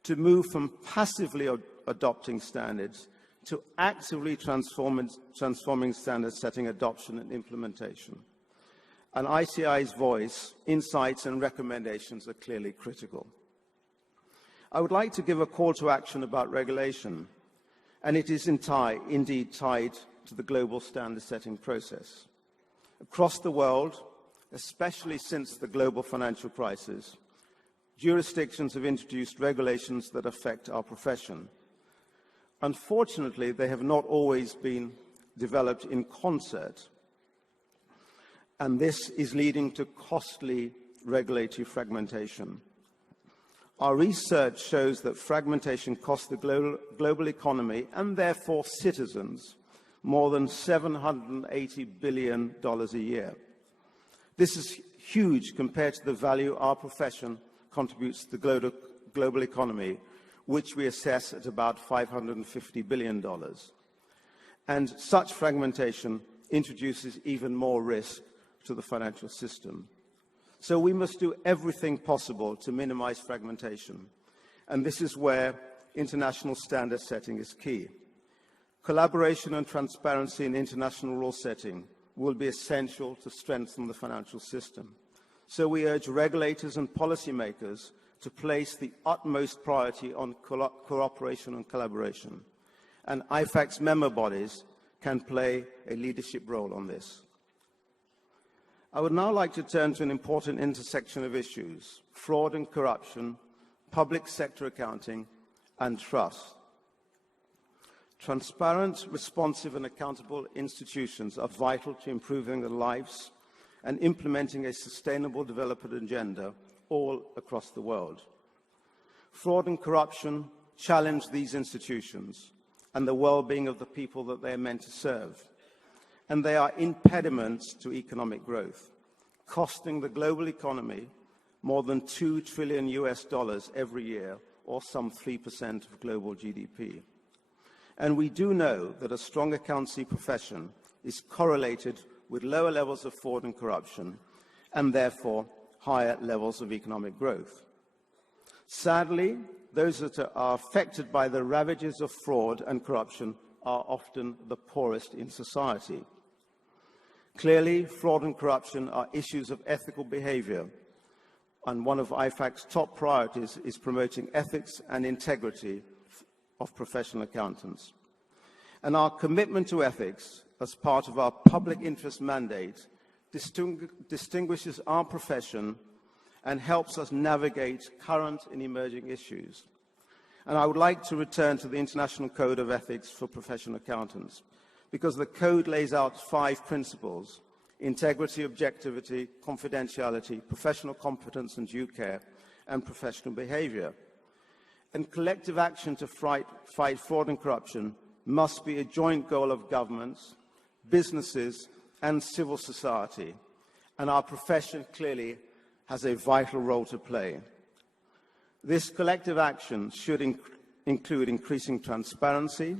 to move from passively adopting standards to actively transforming standard setting, adoption and implementation. And ICAI's voice, insights and recommendations are clearly critical. I would like to give a call to action about regulation, and it is indeed tied to the global standard setting process. Across the world, especially since the global financial crisis, jurisdictions have introduced regulations that affect our profession. Unfortunately, they have not always been developed in concert, and this is leading to costly regulatory fragmentation. Our research shows that fragmentation costs the global economy, and therefore citizens, more than $780 billion a year. This is huge compared to the value our profession contributes to the global economy, which we assess at about $550 billion. And such fragmentation introduces even more risk to the financial system. So we must do everything possible to minimize fragmentation. And this is where international standard setting is key. Collaboration and transparency in international rule setting will be essential to strengthen the financial system. So we urge regulators and policymakers to place the utmost priority on cooperation and collaboration. And IFAC's member bodies can play a leadership role on this. I would now like to turn to an important intersection of issues: fraud and corruption, public sector accounting, and trust. Transparent, responsive, and accountable institutions are vital to improving the lives and implementing a sustainable development agenda all across the world. Fraud and corruption challenge these institutions and the well-being of the people that they are meant to serve, and they are impediments to economic growth, costing the global economy more than $2 trillion every year, or some 3% of global GDP. And we do know that a strong accountancy profession is correlated with lower levels of fraud and corruption, and therefore higher levels of economic growth. Sadly, those that are affected by the ravages of fraud and corruption are often the poorest in society. Clearly, fraud and corruption are issues of ethical behavior, and one of IFAC's top priorities is promoting ethics and integrity of professional accountants. And our commitment to ethics as part of our public interest mandate distinguishes our profession and helps us navigate current and emerging issues. And I would like to return to the International Code of Ethics for Professional Accountants, because the code lays out 5 principles: integrity, objectivity, confidentiality, professional competence and due care, and professional behavior. And collective action to fight fraud and corruption must be a joint goal of governments, businesses, and civil society. And our profession clearly has a vital role to play. This collective action should include increasing transparency,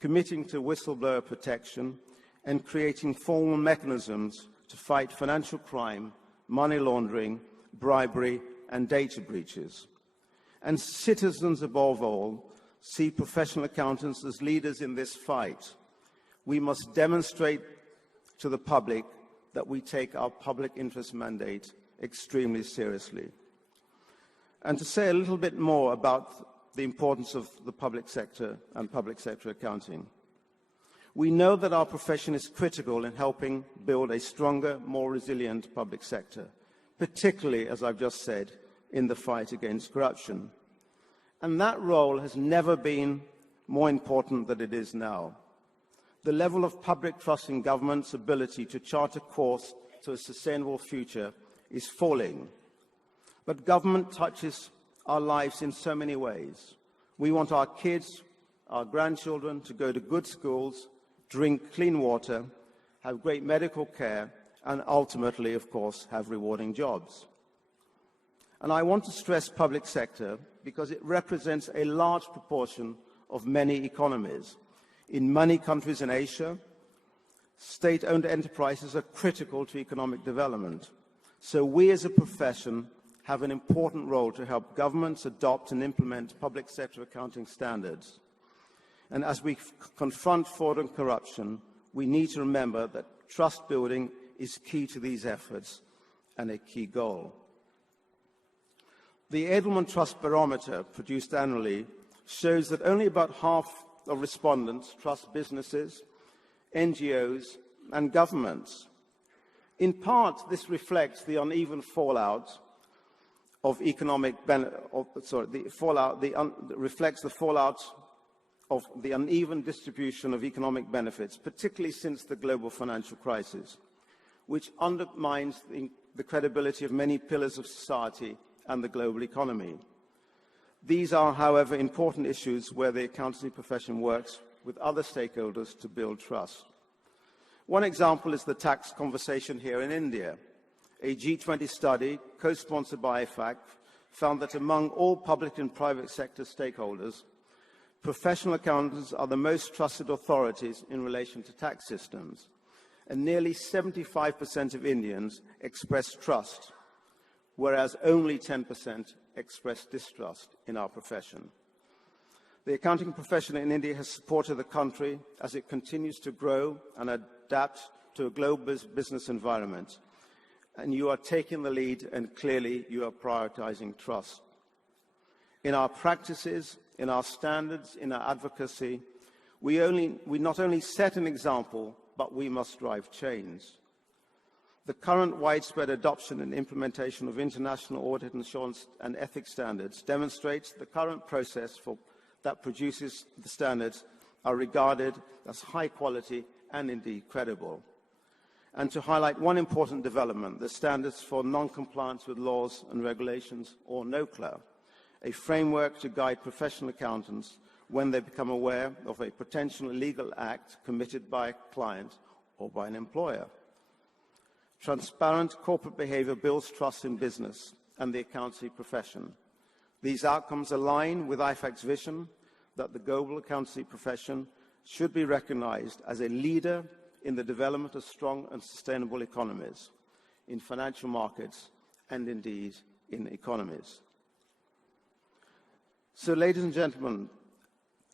committing to whistleblower protection, and creating formal mechanisms to fight financial crime, money laundering, bribery, and data breaches. And citizens, above all, see professional accountants as leaders in this fight. We must demonstrate to the public that we take our public interest mandate extremely seriously. And to say a little bit more about the importance of the public sector and public sector accounting. We know that our profession is critical in helping build a stronger, more resilient public sector, particularly, as I've just said, in the fight against corruption. And that role has never been more important than it is now. The level of public trust in government's ability to chart a course to a sustainable future is falling. But government touches our lives in so many ways. We want our kids, our grandchildren to go to good schools, drink clean water, have great medical care, and ultimately, of course, have rewarding jobs. And I want to stress public sector because it represents a large proportion of many economies. In many countries in Asia, state-owned enterprises are critical to economic development. So we as a profession have an important role to help governments adopt and implement public sector accounting standards. And as we confront fraud and corruption, we need to remember that trust building is key to these efforts and a key goal. The Edelman Trust Barometer, produced annually, shows that only about half of respondents trust businesses, NGOs, and governments. In part, this reflects the uneven fallout of economic reflects the fallout of the uneven distribution of economic benefits, particularly since the global financial crisis, which undermines the credibility of many pillars of society and the global economy. These are, however, important issues where the accountancy profession works with other stakeholders to build trust. One example is the tax conversation here in India. A G20 study, co-sponsored by IFAC, found that among all public and private sector stakeholders, professional accountants are the most trusted authorities in relation to tax systems, and nearly 75% of Indians express trust, whereas only 10% express distrust in our profession. The accounting profession in India has supported the country as it continues to grow and adapt to a global business environment. And you are taking the lead, and clearly you are prioritizing trust. In our practices, in our standards, in our advocacy, we not only set an example, but we must drive change. The current widespread adoption and implementation of international audit, assurance, and ethics standards demonstrates the current process that produces the standards are regarded as high quality and indeed credible. And to highlight one important development, the standards for non-compliance with laws and regulations, or NOCLA, a framework to guide professional accountants when they become aware of a potential illegal act committed by a client or by an employer. Transparent corporate behavior builds trust in business and the accountancy profession. These outcomes align with IFAC's vision that the global accountancy profession should be recognized as a leader in the development of strong and sustainable economies, in financial markets, and indeed in economies. So, ladies and gentlemen,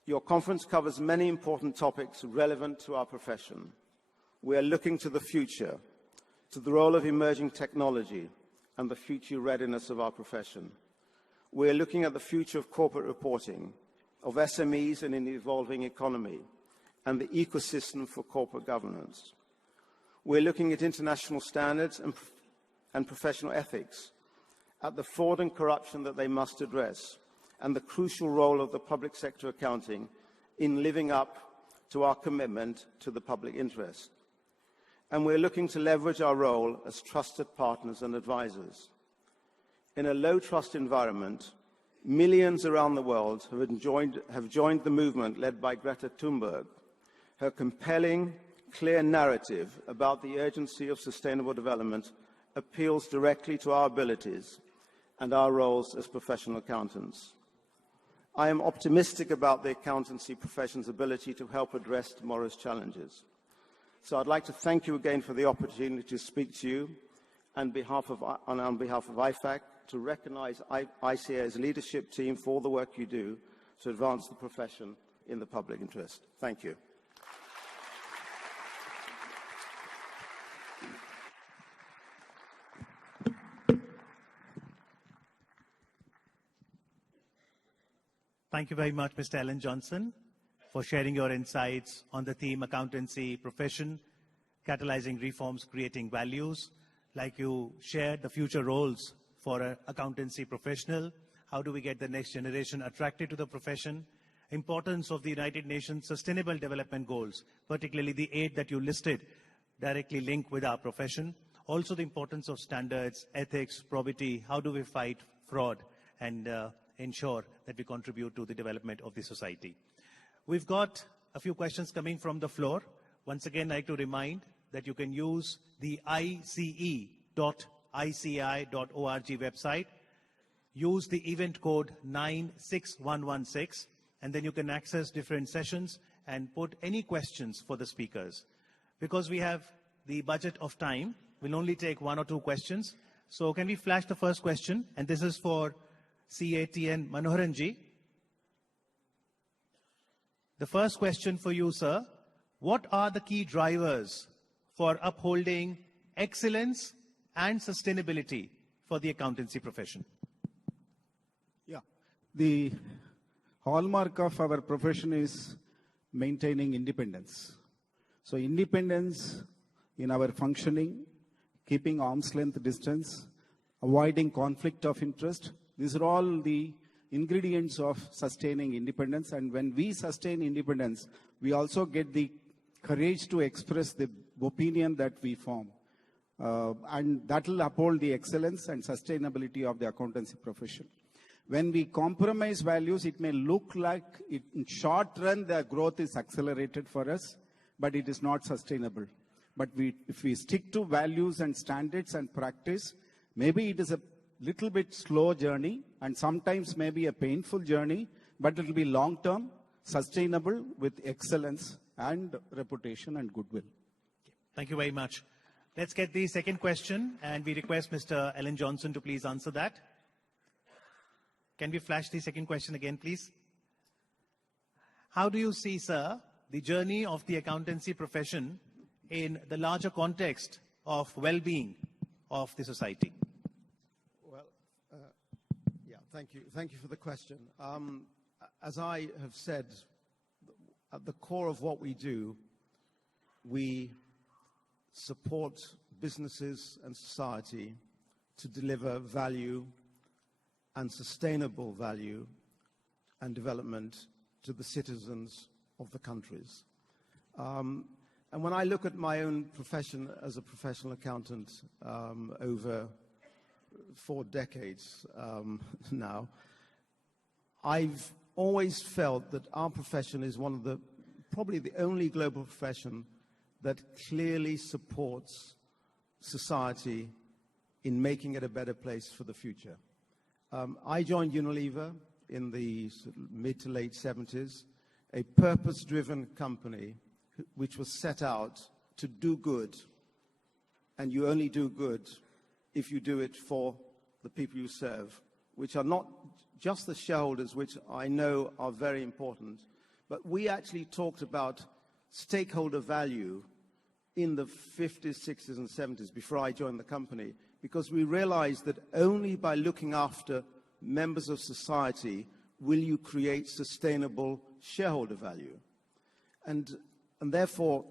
Your conference covers many important topics relevant to our profession. We are looking to the future, to the role of emerging technology and the future readiness of our profession. We are looking at the future of corporate reporting, of SMEs in an evolving economy, and the ecosystem for corporate governance. We're looking at international standards and professional ethics, at the fraud and corruption that they must address, and the crucial role of the public sector accounting in living up to our commitment to the public interest. And we're looking to leverage our role as trusted partners and advisors. In a low-trust environment, millions around the world have joined the movement led by Greta Thunberg. Her compelling, clear narrative about the urgency of sustainable development appeals directly to our abilities and our roles as professional accountants. I am optimistic about the accountancy profession's ability to help address tomorrow's challenges. So I'd like to thank you again for the opportunity to speak to you on behalf of IFAC, to recognize ICAI's leadership team for all the work you do to advance the profession in the public interest. Thank you. Thank you very much, Mr. Alan Johnson, for sharing your insights on the theme Accountancy Profession, Catalyzing Reforms, Creating Values. Like you shared the future roles for an accountancy professional, how do we get the next generation attracted to the profession, importance of the United Nations Sustainable Development Goals, particularly the 8 that you listed, directly linked with our profession. Also the importance of standards, ethics, probity, how do we fight fraud and ensure that we contribute to the development of the society. We've got a few questions coming from the floor. Once again, I'd like to remind that you can use the ice.ici.org website, use the event code 96116, and then you can access different sessions and put any questions for the speakers. Because we have the budget of time, we'll only take 1 or 2 questions. So can we flash the first question? And this is for CATN Manoharan ji. The first question for you, sir. What are the key drivers for upholding excellence and sustainability for the accountancy profession? Yeah, the hallmark of our profession is maintaining independence. So independence in our functioning, keeping arm's length distance, avoiding conflict of interest. These are all the ingredients of sustaining independence. And when we sustain independence, we also get the courage to express the opinion that we form. And that will uphold the excellence and sustainability of the accountancy profession. When we compromise values, it may look like in short run the growth is accelerated for us, but it is not sustainable. But if we stick to values and standards and practice, maybe it is a little bit slow journey and sometimes maybe a painful journey, but it will be long-term, sustainable with excellence and reputation and goodwill. Thank you very much. Let's get the second question, and we request Mr. Alan Johnson to please answer that. Can we flash the second question again, please? How do you see, sir, the journey of the accountancy profession in the larger context of well-being of the society? Thank you for the question. As I have said, at the core of what we do, we support businesses and society to deliver value and sustainable value and development to the citizens of the countries. And when I look at my own profession as a professional accountant over 4 decades now, I've always felt that our profession is one of the, probably the only global profession that clearly supports society in making it a better place for the future. I joined Unilever in the mid to late 70s, a purpose-driven company which was set out to do good, and you only do good if you do it for the people you serve, which are not just the shareholders, which I know are very important, But we actually talked about stakeholder value in the 50s, 60s, and 70s before I joined the company, because we realized that only by looking after members of society will you create sustainable shareholder value. And therefore,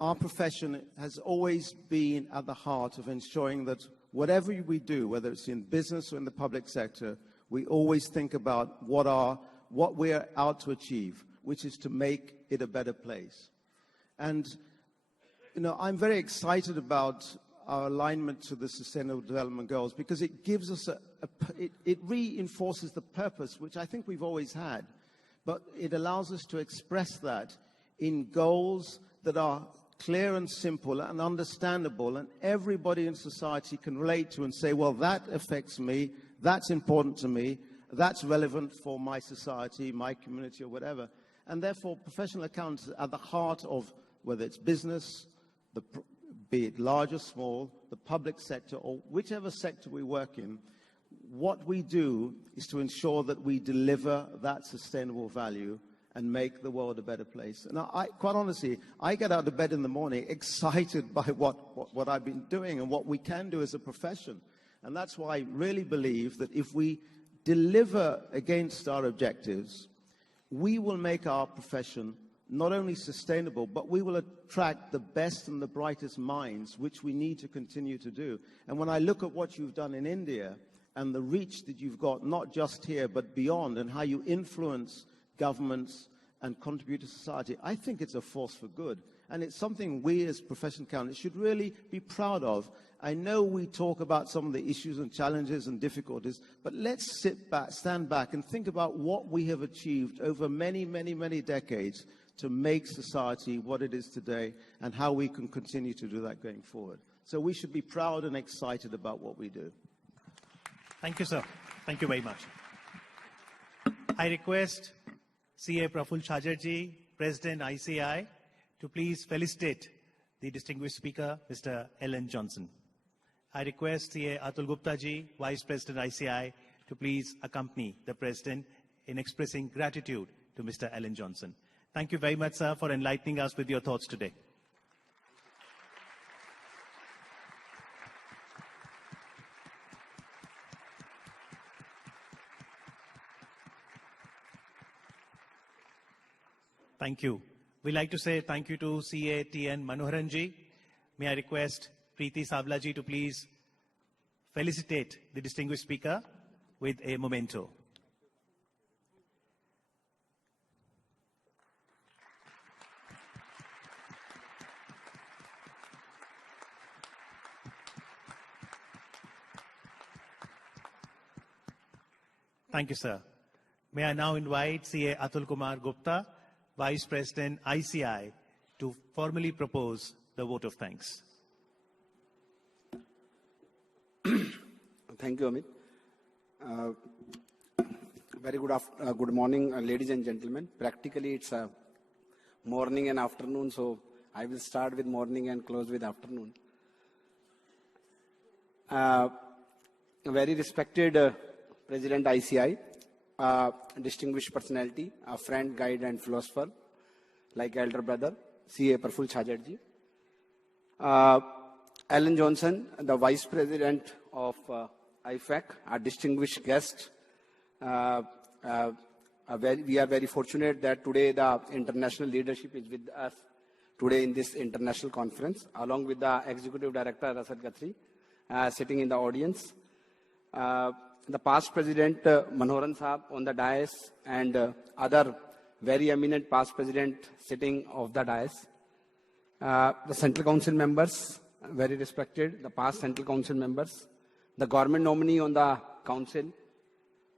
our profession has always been at the heart of ensuring that whatever we do, whether it's in business or in the public sector, we always think about what we're out to achieve, which is to make it a better place. And, you know, I'm very excited about our alignment to the Sustainable Development Goals, because it gives us it reinforces the purpose, which I think we've always had, but it allows us to express that in goals that are clear and simple and understandable, and everybody in society can relate to and say, well, that affects me, that's important to me, that's relevant for my society, my community, or whatever. And therefore, professional accountants are at the heart of whether it's business, be it large or small, the public sector, or whichever sector we work in. What we do is to ensure that we deliver that sustainable value and make the world a better place. And quite honestly, I get out of bed in the morning excited by what I've been doing and what we can do as a profession. And that's why I really believe that if we deliver against our objectives, we will make our profession not only sustainable, but we will attract the best and the brightest minds, which we need to continue to do. And when I look at what you've done in India and the reach that you've got, not just here, but beyond, and how you influence governments and contribute to society, I think it's a force for good. And it's something we as professional accountants should really be proud of. I know we talk about some of the issues and challenges and difficulties, but let's stand back and think about what we have achieved over many, many, many decades to make society what it is today, and how we can continue to do that going forward. So we should be proud and excited about what we do. Thank you, sir. Thank you very much. I request CA Prafulla Chhajed, President ICAI, to please felicitate the distinguished speaker, Mr. Ellen Johnson. I request CA Atul Gupta ji, Vice President ICAI, to please accompany the President in expressing gratitude to Mr. Ellen Johnson. Thank you very much, sir, for enlightening us with your thoughts today. Thank you. We'd like to say thank you to CATN Manoharan ji. May I request Priti Savla ji to please felicitate the distinguished speaker with a memento. Thank you, sir. May I now invite CA Atul Kumar Gupta, Vice President ICAI, to formally propose the vote of thanks. Thank you, Amit. Very good morning, ladies and gentlemen. Practically, it's morning and afternoon, so I will start with morning and close with afternoon. Very respected President ICAI, distinguished personality, a friend, guide, and philosopher, like elder brother, CA Prafulla Chhajed ji. Ellen Johnson, the Vice President of IFAC, a distinguished guest. We are very fortunate that today the international leadership is with us today in this international conference, along with the Executive Director, Rasad Guthrie, sitting in the audience. The past President, Manoharan Sahab, on the dais, and other very eminent past President sitting off the dais. The Central Council members, very respected, the past Central Council members. The government nominee on the Council,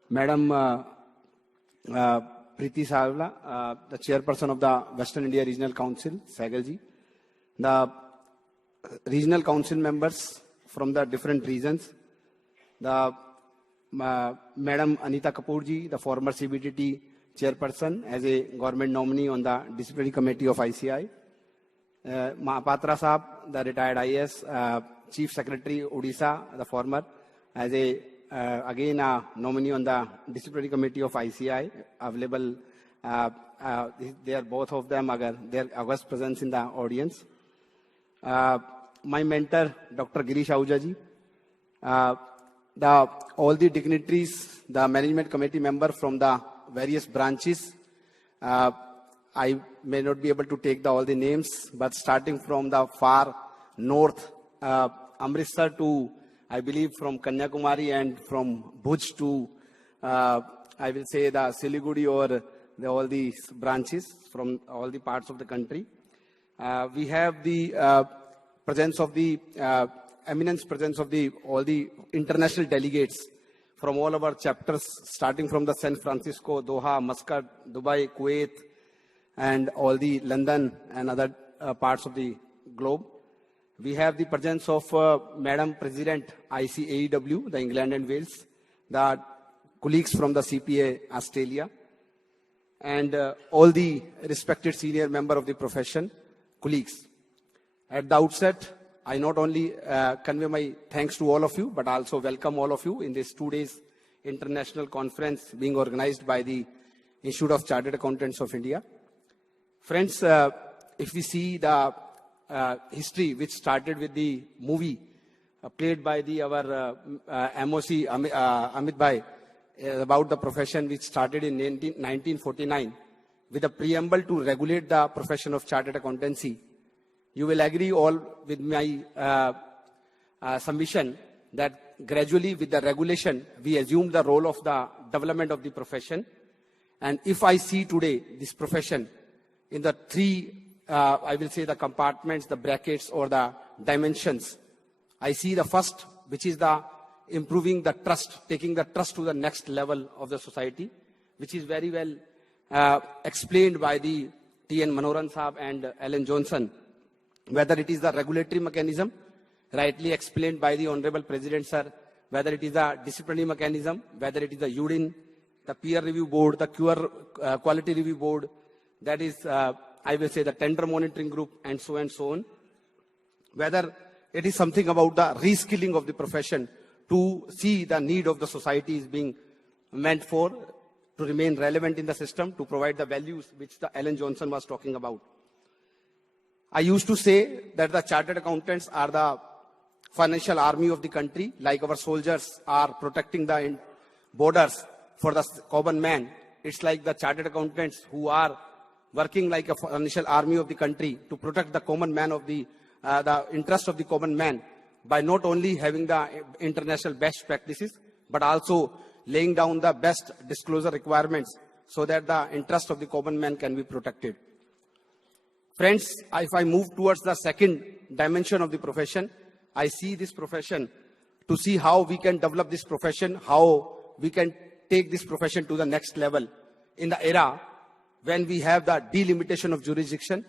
Madam Priti Savla, the Chairperson of the Western India Regional Council, Sehgal ji. The Regional Council members from the different regions. The Madam Anita Kapoor ji, the former CBDT Chairperson, as a government nominee on the Disciplinary Committee of ICAI. Mahapatra Sahab, the retired IAS, Chief Secretary Odisha, the former, as a again a nominee on the Disciplinary Committee of ICAI, available They are both of them, their august presence in the audience. My mentor, Dr. Girish Ahuja ji, all the dignitaries, the management committee member from the various branches. I may not be able to take all the names, but starting from the far north, Amritsar to, I believe, from Kanyakumari, and from Bhuj to, I will say, the Siliguri, or all these branches from all the parts of the country. We have the presence of the eminence presence of all the international delegates from all of our chapters, starting from the San Francisco, Doha, Muscat, Dubai, Kuwait, and all the London and other parts of the globe. We have the presence of Madam President ICAI, the England and Wales, the colleagues from the CPA Australia, and all the respected senior member of the profession, colleagues. At the outset, I not only convey my thanks to all of you, but also welcome all of you in this 2 days international conference being organized by the Institute of Chartered Accountants of India. Friends, if we see the history which started with the movie played by our MOC Amit Bhai about the profession, which started in 1949 with a preamble to regulate the profession of chartered accountancy, you will agree all with my submission that gradually with the regulation, we assumed the role of the development of the profession. And if I see today this profession in the three, I will say, the compartments, the brackets, or the dimensions, I see the first, which is the improving the trust, taking the trust to the next level of the society, which is very well explained by the T.N. Manoharan Sahab and Alan Johnson. Whether it is the regulatory mechanism, rightly explained by the Honorable President, sir, whether it is the disciplinary mechanism, whether it is the UDIN, the peer review board, the quality review board, that is, I will say, the tender monitoring group, and so on. Whether it is something about the reskilling of the profession to see the need of the society is being meant for, to remain relevant in the system, to provide the values which the Alan Johnson was talking about. I used to say that the chartered accountants are the financial army of the country, like our soldiers are protecting the borders for the common man. It's like the chartered accountants who are working like a financial army of the country to protect the common man of the interest of the common man, by not only having the international best practices, but also laying down the best disclosure requirements so that the interest of the common man can be protected. Friends, if I move towards the second dimension of the profession, I see this profession to see how we can develop this profession, how we can take this profession to the next level in the era when we have the delimitation of jurisdiction.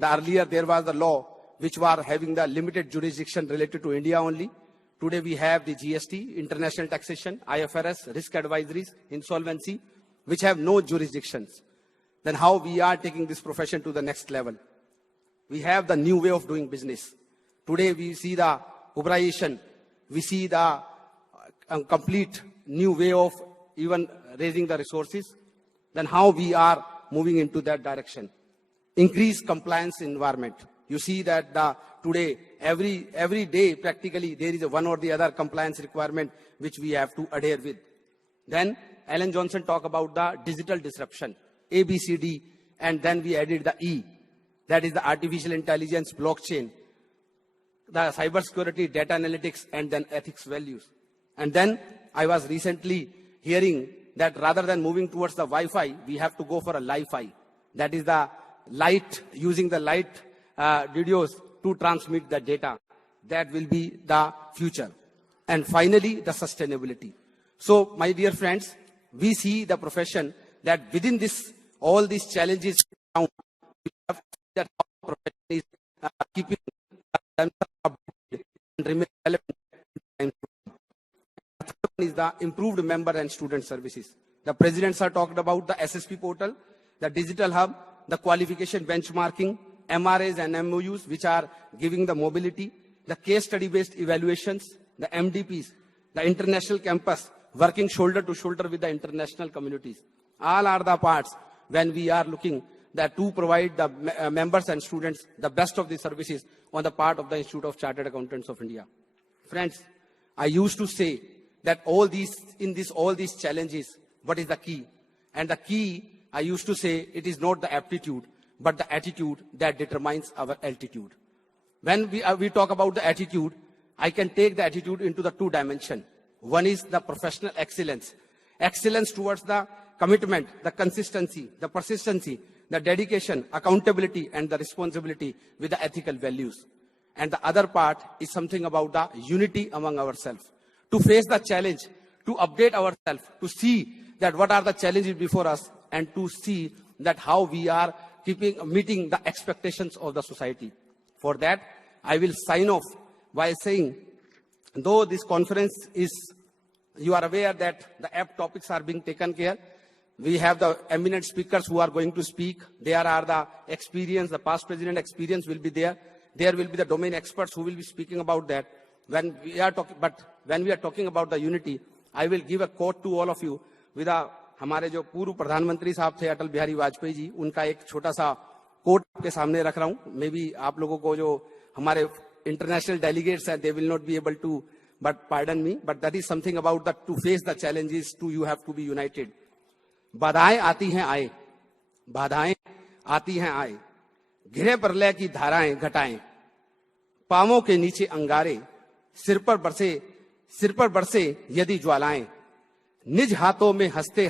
Earlier there was the law which were having the limited jurisdiction related to India only. Today we have the GST, international taxation, IFRS, risk advisories, insolvency, which have no jurisdictions. Then how we are taking this profession to the next level? We have the new way of doing business. Today we see the urbanization, we see the complete new way of even raising the resources. Then how we are moving into that direction? Increased compliance environment. You see that today, every day practically there is a one or the other compliance requirement which we have to adhere with. Then Alan Johnson talked about the digital disruption, ABCD, and then we added the E. That is the artificial intelligence, blockchain, the cybersecurity, data analytics, and then ethics values. And then I was recently hearing that rather than moving towards the Wi-Fi, we have to go for a Li-Fi. That is the light, using the light videos to transmit the data. That will be the future. And finally, the sustainability. So, my dear friends, we see the profession that within this, all these challenges, we have to see that our profession is keeping themselves updated and remain relevant. The third one is the improved member and student services. The presidents are talked about the SSP portal, the digital hub, the qualification benchmarking, MRAs and MOUs, which are giving the mobility, the case study-based evaluations, the MDPs, the international campus, working shoulder to shoulder with the international communities. All are the parts when we are looking that to provide the members and students the best of the services on the part of the Institute of Chartered Accountants of India. Friends, I used to say that all these challenges, what is the key? And the key, I used to say, it is not the aptitude, but the attitude that determines our altitude. When we talk about the attitude, I can take the attitude into the two dimensions. One is the professional excellence. Excellence towards the commitment, the consistency, the persistency, the dedication, accountability, and the responsibility with the ethical values. And the other part is something about the unity among ourselves. To face the challenge, to update ourselves, to see that what are the challenges before us, and to see that how we are meeting the expectations of the society. For that, I will sign off by saying, though this conference is, you are aware that the apt topics are being taken care. We have the eminent speakers who are going to speak. There are the experience, the past president experience will be there. There will be the domain experts who will be speaking about that. When we are talking about the unity, I will give a quote to all of you with हमारे जो पूर्व प्रधानमंत्री साहब थे अटल बिहारी वाजपेयी जी, उनका एक छोटा सा कोट आपके सामने रख रहा हूं. मे बी आप लोगों को जो हमारे इंटरनेशनल डेलीगेट्स हैं, they will not be able to, but pardon me, but that is something about that to face the challenges, you have to be united. बाधाएं आती हैं आए, बाधाएं आती हैं आए, घिरे प्रलय की धाराएं घटाएं, पांवों के नीचे अंगारे, सिर पर बरसे यदि ज्वालाएं, निज हाथों में हंसते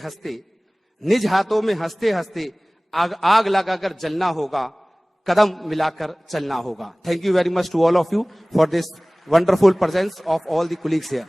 हंसते आग लगाकर जलना होगा, कदम मिलाकर चलना होगा. Thank you very much to all of you for this wonderful presence of all the colleagues here.